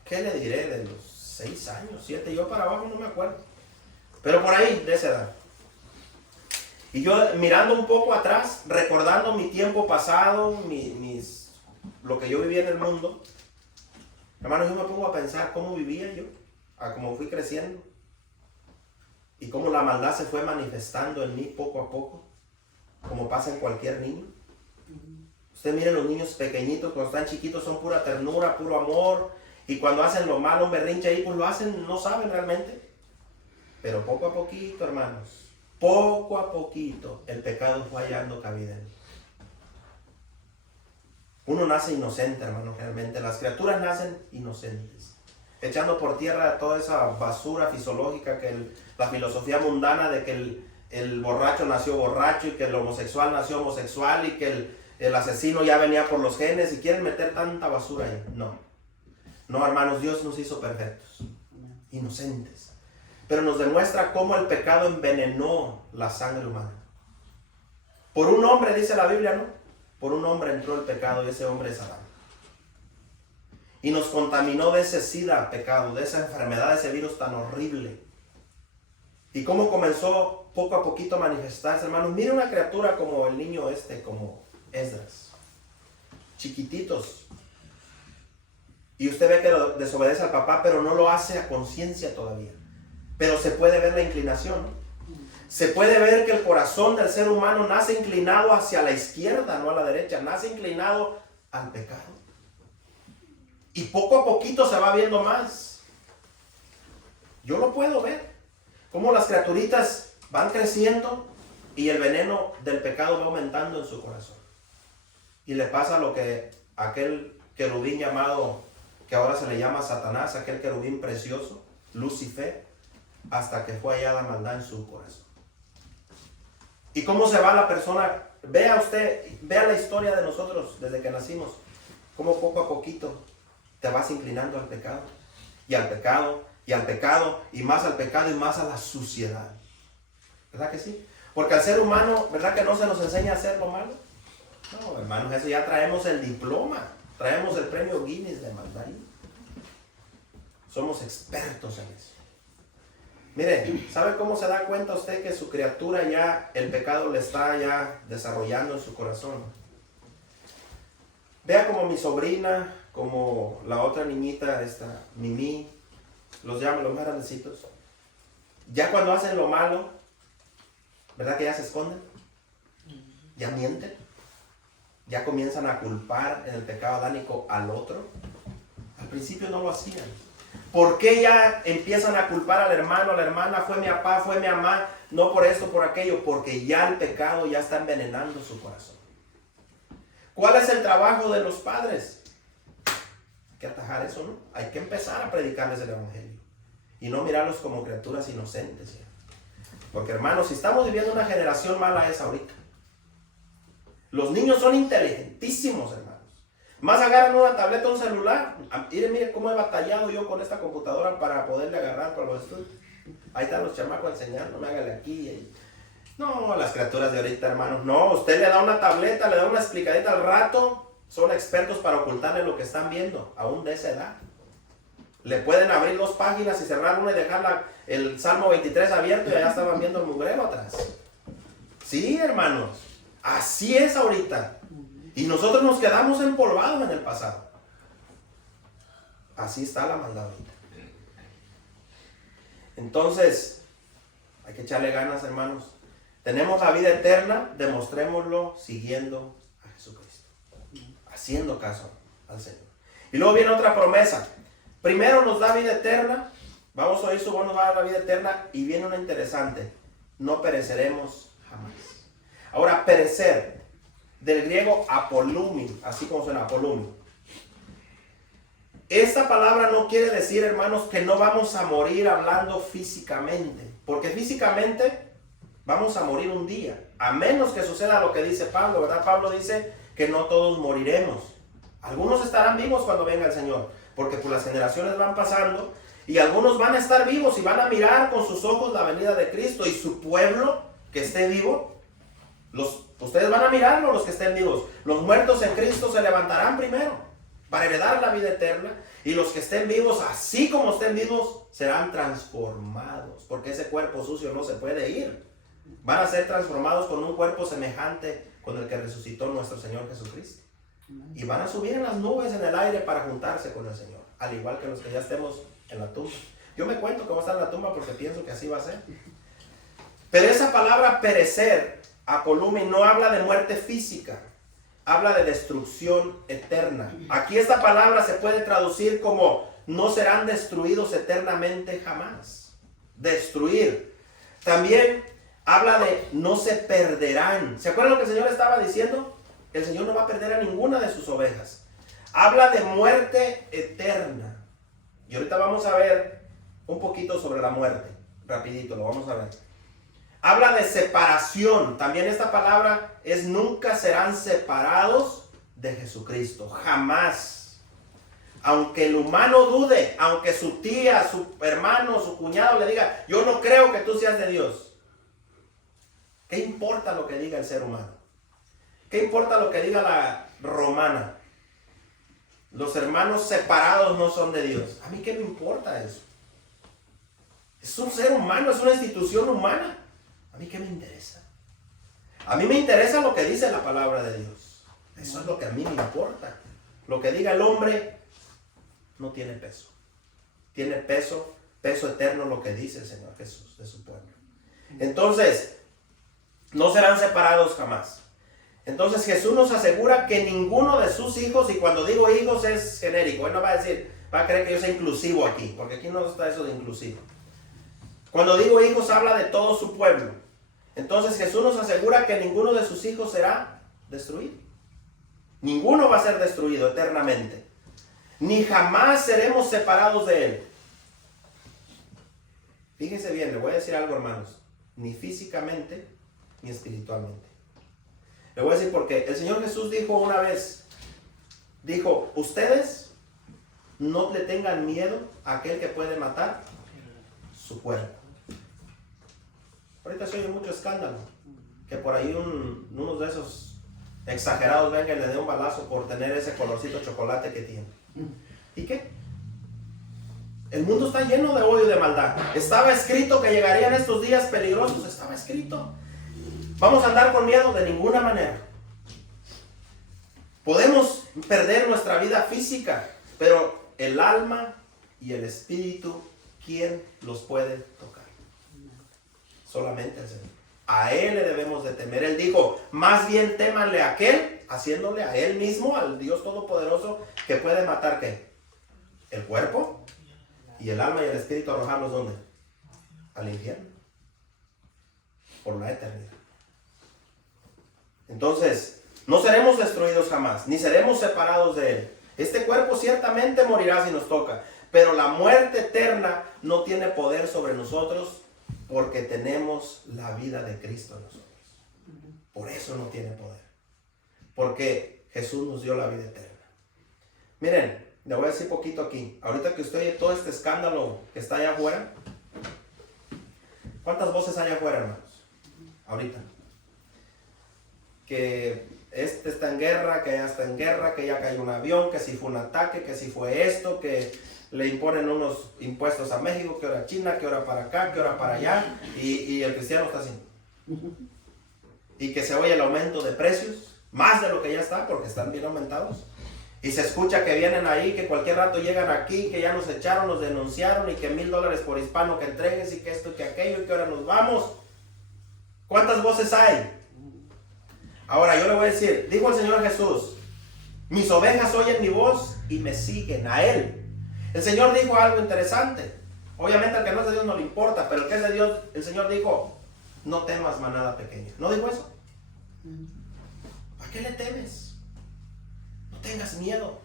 ¿qué le diré? De los 6 años, 7, yo para abajo no me acuerdo. Pero por ahí, de esa edad. Y yo mirando un poco atrás, recordando mi tiempo pasado, lo que yo vivía en el mundo, hermanos, yo me pongo a pensar cómo vivía yo, a cómo fui creciendo y cómo la maldad se fue manifestando en mí poco a poco, como pasa en cualquier niño. Usted mire los niños pequeñitos, cuando están chiquitos son pura ternura, puro amor, y cuando hacen lo malo, un berrinche ahí, pues lo hacen, no saben realmente. Pero poco a poquito, hermanos, poco a poquito, el pecado fue hallando cabida en mí. Uno nace inocente, hermano, realmente. Las criaturas nacen inocentes, echando por tierra toda esa basura fisiológica la filosofía mundana de que el borracho nació borracho y que el homosexual nació homosexual y que el asesino ya venía por los genes y quieren meter tanta basura ahí. No, hermanos, Dios nos hizo perfectos, inocentes. Pero nos demuestra cómo el pecado envenenó la sangre humana. Por un hombre, dice la Biblia, ¿no? Por un hombre entró el pecado y ese hombre es Adán. Y nos contaminó de ese sida pecado, de esa enfermedad, de ese virus tan horrible. Y cómo comenzó poco a poquito a manifestarse, hermanos. Mire una criatura como el niño como Esdras. Chiquititos. Y usted ve que desobedece al papá, pero no lo hace a conciencia todavía. Pero se puede ver la inclinación, ¿no? Se puede ver que el corazón del ser humano nace inclinado hacia la izquierda, no a la derecha. Nace inclinado al pecado. Y poco a poquito se va viendo más. Yo lo puedo ver. Cómo las criaturitas van creciendo y el veneno del pecado va aumentando en su corazón. Y le pasa lo que aquel querubín llamado, que ahora se le llama Satanás, aquel querubín precioso, Lucifer, hasta que fue hallada maldad en su corazón. ¿Y cómo se va la persona? Vea usted, vea la historia de nosotros desde que nacimos. Cómo poco a poquito te vas inclinando al pecado. Y al pecado, y al pecado, y más al pecado, y más a la suciedad. ¿Verdad que sí? Porque al ser humano, ¿verdad que no se nos enseña a hacer lo malo? No, hermanos, eso ya traemos el diploma. Traemos el premio Guinness de maldad. Somos expertos en eso. Mire, ¿sabe cómo se da cuenta usted que su criatura ya, el pecado le está ya desarrollando en su corazón? Vea como mi sobrina, como la otra niñita, Mimi, los llamo los más grandecitos. Ya cuando hacen lo malo, ¿verdad que ya se esconden? Ya mienten. Ya comienzan a culpar en el pecado adánico al otro. Al principio no lo hacían. ¿Por qué ya empiezan a culpar al hermano, a la hermana? Fue mi papá, fue mi mamá, no por esto, por aquello, porque ya el pecado ya está envenenando su corazón. ¿Cuál es el trabajo de los padres? Hay que atajar eso, ¿no? Hay que empezar a predicarles el evangelio y no mirarlos como criaturas inocentes, ¿sí? Porque, hermanos, si estamos viviendo una generación mala es ahorita. Los niños son inteligentísimos, hermanos. Más agarran una tableta o un celular. Mire cómo he batallado yo con esta computadora para poderle agarrar para los estudios. Ahí están los chamacos enseñando, me hágale aquí. Ahí. No, las criaturas de ahorita, hermanos. No, usted le da una tableta, le da una explicadita al rato. Son expertos para ocultarle lo que están viendo, aún de esa edad. Le pueden abrir 2 páginas y cerrar una y dejar el Salmo 23 abierto y allá estaban viendo el mugrero atrás. Sí, hermanos. Así es ahorita. Y nosotros nos quedamos empolvados en el pasado. Así está la maldad ahorita. Entonces, hay que echarle ganas, hermanos. Tenemos la vida eterna, demostrémoslo siguiendo a Jesucristo. Haciendo caso al Señor. Y luego viene otra promesa. Primero nos da vida eterna Vamos a oír su voz, nos va a dar la vida eterna. Y viene una interesante. No pereceremos jamás. Ahora, perecer, del griego apolumi, así como suena, apolumi. Esta palabra no quiere decir, hermanos, que no vamos a morir hablando físicamente. Porque físicamente vamos a morir un día. A menos que suceda lo que dice Pablo, ¿verdad? Pablo dice que no todos moriremos. Algunos estarán vivos cuando venga el Señor. Porque pues las generaciones van pasando. Y algunos van a estar vivos y van a mirar con sus ojos la venida de Cristo. Y su pueblo que esté vivo, ustedes van a mirarlo, los que estén vivos. Los muertos en Cristo se levantarán primero para heredar la vida eterna. Y los que estén vivos, así como estén vivos, serán transformados. Porque ese cuerpo sucio no se puede ir. Van a ser transformados con un cuerpo semejante con el que resucitó nuestro Señor Jesucristo. Y van a subir en las nubes en el aire para juntarse con el Señor. Al igual que los que ya estemos en la tumba. Yo me cuento que voy a estar en la tumba porque pienso que así va a ser. Pero esa palabra perecer, apolumi, no habla de muerte física. Habla de destrucción eterna. Aquí esta palabra se puede traducir como no serán destruidos eternamente jamás. Destruir. También habla de no se perderán. ¿Se acuerdan lo que el Señor estaba diciendo? El Señor no va a perder a ninguna de sus ovejas. Habla de muerte eterna. Y ahorita vamos a ver un poquito sobre la muerte. Rapidito, lo vamos a ver. Habla de separación. También esta palabra es nunca serán separados de Jesucristo. Jamás. Aunque el humano dude, aunque su tía, su hermano, su cuñado le diga, yo no creo que tú seas de Dios. ¿Qué importa lo que diga el ser humano? ¿Qué importa lo que diga la romana? Los hermanos separados no son de Dios. ¿A mí qué me importa eso? Es un ser humano, es una institución humana. ¿A mí qué me interesa? A mí me interesa lo que dice la palabra de Dios. Eso es lo que a mí me importa. Lo que diga el hombre no tiene peso. Tiene peso eterno lo que dice el Señor Jesús de su pueblo. Entonces, no serán separados jamás. Entonces Jesús nos asegura que ninguno de sus hijos, y cuando digo hijos es genérico, él no va a decir, va a creer que yo sea inclusivo aquí, porque aquí no está eso de inclusivo. Cuando digo hijos habla de todo su pueblo. Entonces Jesús nos asegura que ninguno de sus hijos será destruido. Ninguno va a ser destruido eternamente. Ni jamás seremos separados de él. Fíjense bien, le voy a decir algo, hermanos. Ni físicamente, ni espiritualmente. Le voy a decir porque el Señor Jesús dijo una vez, dijo, ustedes no le tengan miedo a aquel que puede matar su cuerpo. Ahorita se oye mucho escándalo, que por ahí uno de esos exagerados venga y le dé un balazo por tener ese colorcito chocolate que tiene. ¿Y qué? El mundo está lleno de odio y de maldad. Estaba escrito que llegarían estos días peligrosos, estaba escrito. ¿Vamos a andar con miedo? De ninguna manera. Podemos perder nuestra vida física, pero el alma y el espíritu, ¿quién los puede tocar? Solamente el Señor. A Él le debemos de temer. Él dijo, más bien témanle a aquel, haciéndole a Él mismo, al Dios Todopoderoso, que puede matar ¿qué? El cuerpo y el alma y el espíritu, arrojarlos ¿dónde? Al infierno. Por la eternidad. Entonces, no seremos destruidos jamás, ni seremos separados de Él. Este cuerpo ciertamente morirá si nos toca, pero la muerte eterna no tiene poder sobre nosotros porque tenemos la vida de Cristo en nosotros. Por eso no tiene poder, porque Jesús nos dio la vida eterna. Miren, le voy a decir poquito aquí. Ahorita que usted oye todo este escándalo que está allá afuera, ¿cuántas voces hay afuera, hermanos? Ahorita. Que este está en guerra, que allá está en guerra, que ya cayó un avión, que si fue un ataque, que si fue esto, que le imponen unos impuestos a México, que ahora China, que ahora para acá, que ahora para allá, y el cristiano está así. Y que se oye el aumento de precios, más de lo que ya está, porque están bien aumentados. Y se escucha que vienen ahí, que cualquier rato llegan aquí, que ya nos echaron, nos denunciaron, y que $1,000 por hispano que entregues, y que esto, y que aquello, y que ahora nos vamos. ¿Cuántas voces hay? Ahora yo le voy a decir, dijo el Señor Jesús, mis ovejas oyen mi voz y me siguen a Él. El Señor dijo algo interesante. Obviamente al que no es de Dios no le importa, pero el que es de Dios, el Señor dijo, no temas manada pequeña. ¿No dijo eso? ¿A qué le temes? No tengas miedo.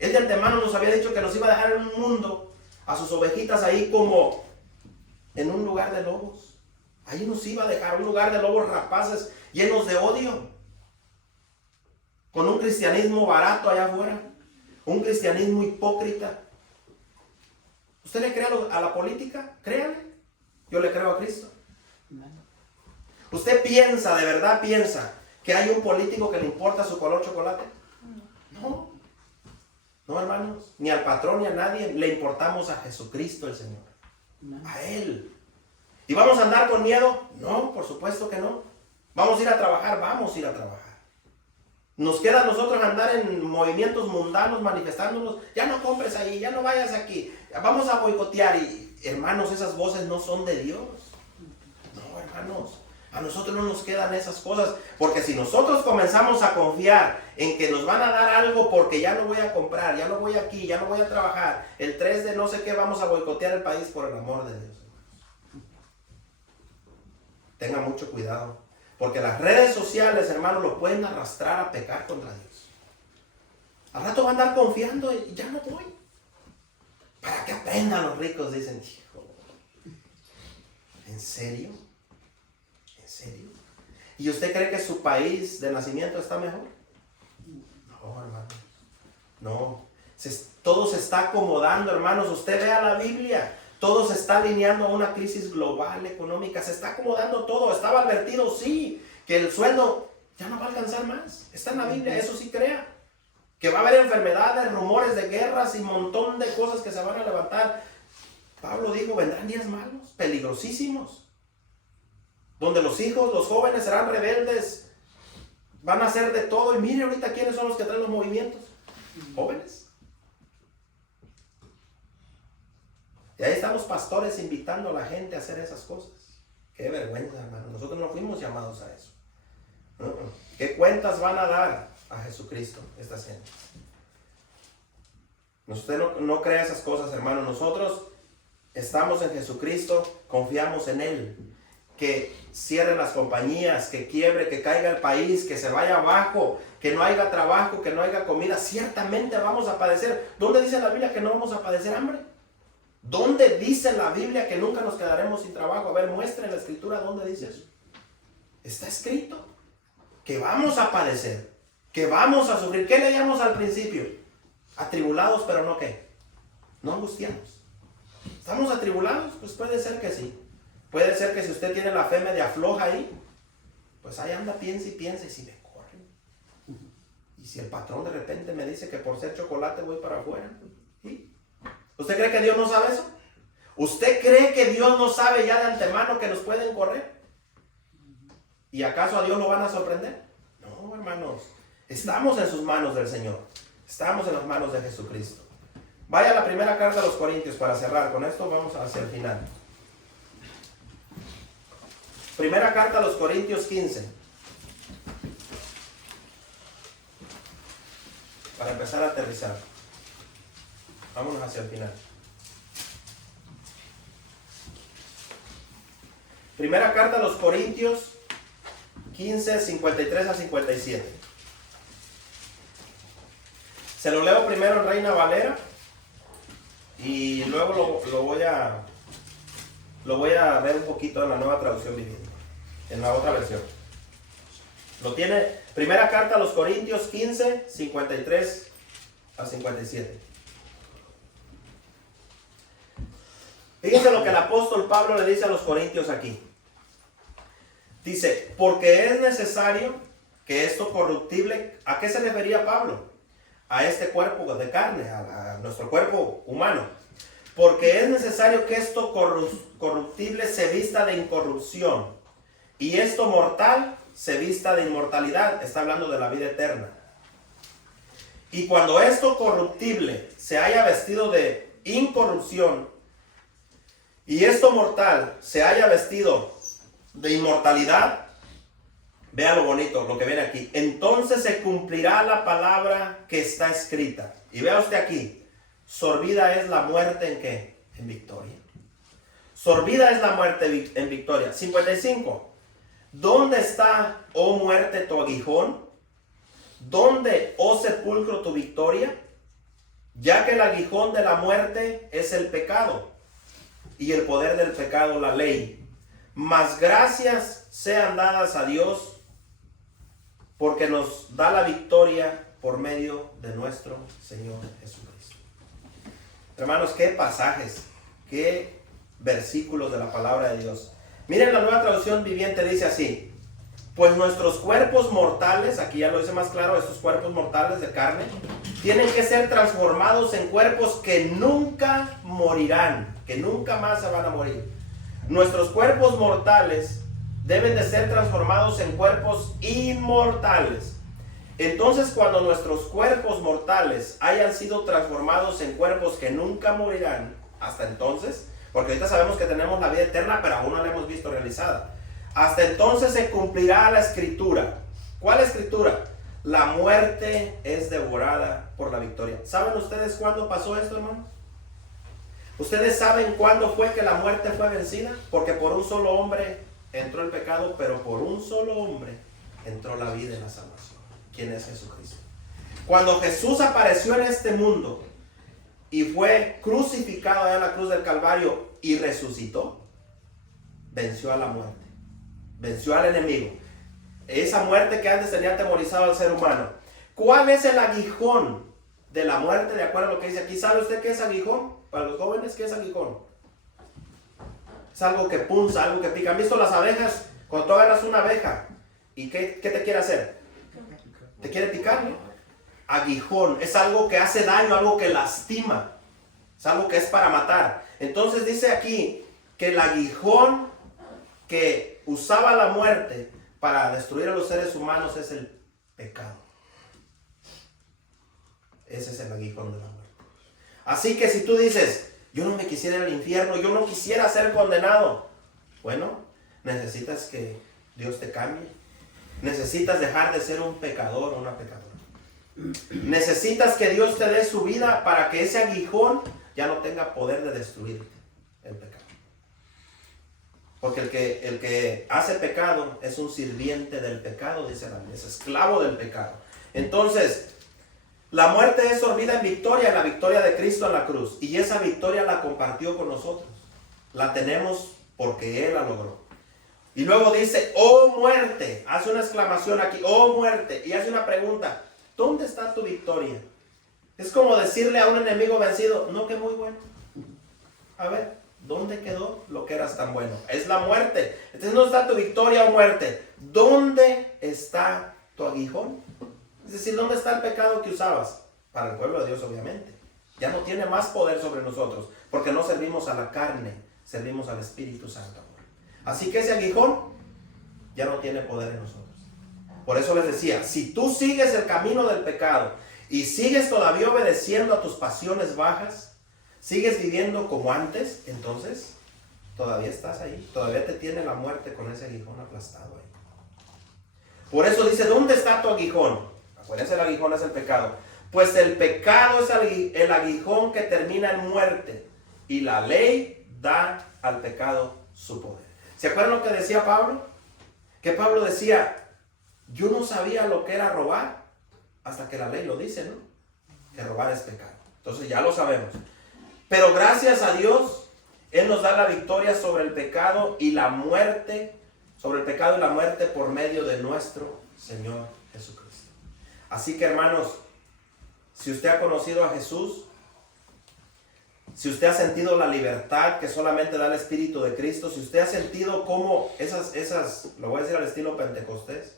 Él de antemano nos había dicho que nos iba a dejar en un mundo a sus ovejitas ahí como en un lugar de lobos. Ahí nos iba a dejar un lugar de lobos rapaces llenos de odio. Con un cristianismo barato allá afuera. Un cristianismo hipócrita. ¿Usted le cree a la política? Créale. Yo le creo a Cristo. ¿Usted piensa, de verdad piensa, que hay un político que le importa su color chocolate? No. No, hermanos. Ni al patrón ni a nadie. Le importamos a Jesucristo el Señor. A Él. ¿Y vamos a andar con miedo? No, por supuesto que no. ¿Vamos a ir a trabajar? Vamos a ir a trabajar. Nos queda a nosotros andar en movimientos mundanos manifestándonos. Ya no compres ahí, ya no vayas aquí. Vamos a boicotear. Y hermanos, esas voces no son de Dios. No, hermanos. A nosotros no nos quedan esas cosas. Porque si nosotros comenzamos a confiar en que nos van a dar algo porque ya no voy a comprar, ya no voy aquí, ya no voy a trabajar, el 3 de no sé qué vamos a boicotear el país por el amor de Dios. Tenga mucho cuidado. Porque las redes sociales, hermanos, lo pueden arrastrar a pecar contra Dios. Al rato va a andar confiando y ya no voy. Para que aprendan los ricos, dicen. Hijo, ¿en serio? ¿En serio? ¿Y usted cree que su país de nacimiento está mejor? No, hermano. No. Todo se está acomodando, hermanos. Usted vea la Biblia. Todo se está alineando a una crisis global, económica. Se está acomodando todo. Estaba advertido, sí, que el sueldo ya no va a alcanzar más. Está en la Biblia, eso sí crea. Que va a haber enfermedades, rumores de guerras y un montón de cosas que se van a levantar. Pablo dijo, vendrán días malos, peligrosísimos. Donde los hijos, los jóvenes serán rebeldes. Van a hacer de todo. Y mire ahorita quiénes son los que traen los movimientos. Jóvenes. Y ahí estamos pastores invitando a la gente a hacer esas cosas. Qué vergüenza, hermano. Nosotros no fuimos llamados a eso. ¿Qué cuentas van a dar a Jesucristo estas gentes? Usted no crea esas cosas, hermano. Nosotros estamos en Jesucristo, confiamos en Él. Que cierren las compañías, que quiebre, que caiga el país, que se vaya abajo, que no haya trabajo, que no haya comida. Ciertamente vamos a padecer. ¿Dónde dice la Biblia que no vamos a padecer hambre? ¿Dónde dice en la Biblia que nunca nos quedaremos sin trabajo? A ver, muestre en la escritura dónde dice eso. Está escrito que vamos a padecer, que vamos a sufrir. ¿Qué leíamos al principio? Atribulados, pero no qué. No angustiados. ¿Estamos atribulados? Pues puede ser que sí. Puede ser que si usted tiene la fe media floja ahí, pues ahí anda, piensa y si me corren. Y si el patrón de repente me dice que por ser chocolate voy para afuera. ¿Sí? ¿Usted cree que Dios no sabe eso? ¿Usted cree que Dios no sabe ya de antemano que nos pueden correr? ¿Y acaso a Dios lo van a sorprender? No, hermanos. Estamos en sus manos del Señor. Estamos en las manos de Jesucristo. Vaya a la primera carta a los Corintios para cerrar. Con esto vamos hacia el final. Primera carta a los Corintios 15. Para empezar a aterrizar. Vámonos hacia el final. Primera carta a los Corintios 15, 53 a 57. Se lo leo primero en Reina Valera y luego lo voy a ver un poquito en la Nueva Traducción Viviente, en la otra versión. Lo tiene, primera carta a los Corintios 15, 53 a 57. Fíjense lo que el apóstol Pablo le dice a los corintios aquí. Dice, porque es necesario que esto corruptible, ¿a qué se refería Pablo? A este cuerpo de carne, a nuestro cuerpo humano. Porque es necesario que esto corruptible se vista de incorrupción y esto mortal se vista de inmortalidad. Está hablando de la vida eterna. Y cuando esto corruptible se haya vestido de incorrupción y esto mortal se haya vestido de inmortalidad, vea lo bonito, lo que viene aquí. Entonces se cumplirá la palabra que está escrita. Y vea usted aquí, sorbida es la muerte ¿en qué? en victoria. Sorbida es la muerte en victoria. 55. ¿Dónde está, oh muerte, tu aguijón? ¿Dónde, oh sepulcro, tu victoria? Ya que el aguijón de la muerte es el pecado, y el poder del pecado la ley. Mas gracias sean dadas a Dios, porque nos da la victoria por medio de nuestro Señor Jesucristo. Hermanos, qué pasajes, qué versículos de la palabra de Dios. Miren, la Nueva Traducción Viviente dice así: pues nuestros cuerpos mortales, aquí ya lo dice más claro, estos cuerpos mortales de carne, tienen que ser transformados en cuerpos que nunca morirán, que nunca más se van a morir. Nuestros cuerpos mortales deben de ser transformados en cuerpos inmortales. Entonces, cuando nuestros cuerpos mortales hayan sido transformados en cuerpos que nunca morirán, hasta entonces, porque ahorita sabemos que tenemos la vida eterna, pero aún no la hemos visto realizada. Hasta entonces se cumplirá la escritura. ¿Cuál escritura? La muerte es devorada por la victoria. ¿Saben ustedes cuándo pasó esto, hermanos? ¿Ustedes saben cuándo fue que la muerte fue vencida? Porque por un solo hombre entró el pecado, pero por un solo hombre entró la vida y la salvación. ¿Quién es Jesucristo? Cuando Jesús apareció en este mundo y fue crucificado en la cruz del Calvario y resucitó, venció a la muerte, venció al enemigo. Esa muerte que antes tenía atemorizado al ser humano. ¿Cuál es el aguijón de la muerte? De acuerdo a lo que dice aquí. ¿Sabe usted qué es aguijón? Para los jóvenes, ¿qué es aguijón? Es algo que punza, algo que pica. ¿Han visto las abejas? Cuando tú agarras una abeja, ¿y qué te quiere hacer? Te quiere picar, ¿no? Aguijón es algo que hace daño, algo que lastima. Es algo que es para matar. Entonces dice aquí que el aguijón que usaba la muerte para destruir a los seres humanos es el pecado. Ese es el aguijón de la muerte. Así que si tú dices, yo no me quisiera ir al infierno, yo no quisiera ser condenado, bueno, necesitas que Dios te cambie. Necesitas dejar de ser un pecador o una pecadora. Necesitas que Dios te dé su vida para que ese aguijón ya no tenga poder de destruirte, el pecado. Porque el que hace pecado es un sirviente del pecado, dice la Biblia, es esclavo del pecado. Entonces, la muerte es sorbida en victoria, en la victoria de Cristo en la cruz. Y esa victoria la compartió con nosotros. La tenemos porque Él la logró. Y luego dice, oh muerte, hace una exclamación aquí, oh muerte, y hace una pregunta, ¿dónde está tu victoria? Es como decirle a un enemigo vencido, no, que muy bueno. A ver, ¿dónde quedó lo que eras tan bueno? Es la muerte. Entonces, ¿dónde está tu victoria o muerte? ¿Dónde está tu aguijón? Es decir, ¿dónde está el pecado que usabas? Para el pueblo de Dios, obviamente. Ya no tiene más poder sobre nosotros, porque no servimos a la carne, servimos al Espíritu Santo. Así que ese aguijón ya no tiene poder en nosotros. Por eso les decía, si tú sigues el camino del pecado y sigues todavía obedeciendo a tus pasiones bajas, sigues viviendo como antes, entonces todavía estás ahí, todavía te tiene la muerte con ese aguijón aplastado ahí. Por eso dice, ¿dónde está tu aguijón? Acuérdense, el aguijón es el pecado. Pues el pecado es el aguijón que termina en muerte, y la ley da al pecado su poder. ¿Se acuerdan lo que decía Pablo? Que Pablo decía, yo no sabía lo que era robar, hasta que la ley lo dice, ¿no? Que robar es pecado. Entonces ya lo sabemos. Pero gracias a Dios, Él nos da la victoria sobre el pecado y la muerte, sobre el pecado y la muerte por medio de nuestro Señor Jesucristo. Así que, hermanos, si usted ha conocido a Jesús, si usted ha sentido la libertad que solamente da el Espíritu de Cristo, si usted ha sentido cómo lo voy a decir al estilo pentecostés,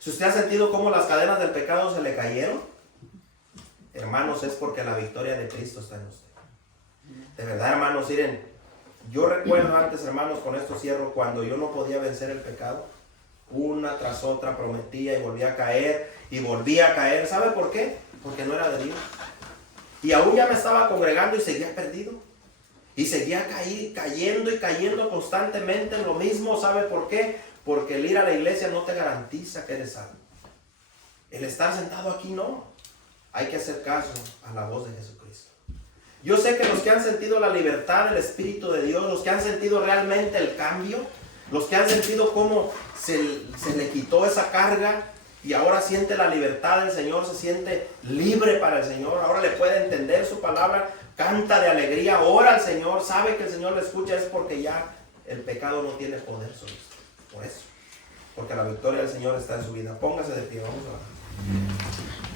si usted ha sentido cómo las cadenas del pecado se le cayeron, hermanos, es porque la victoria de Cristo está en usted. De verdad, hermanos, miren, yo recuerdo antes, hermanos, con esto cierro, cuando yo no podía vencer el pecado, una tras otra prometía y volvía a caer y volvía a caer. ¿Sabe por qué? Porque no era de Dios. Y aún ya me estaba congregando y seguía perdido. Y seguía cayendo y cayendo constantemente en lo mismo. ¿Sabe por qué? Porque el ir a la iglesia no te garantiza que eres salvo. El estar sentado aquí no. Hay que hacer caso a la voz de Jesucristo. Yo sé que los que han sentido la libertad del Espíritu de Dios, los que han sentido realmente el cambio, los que han sentido cómo se le quitó esa carga y ahora siente la libertad del Señor, se siente libre para el Señor, ahora le puede entender su palabra, canta de alegría, ora al Señor, sabe que el Señor le escucha, es porque ya el pecado no tiene poder sobre usted. Por eso, porque la victoria del Señor está en su vida. Póngase de pie, vamos a orar.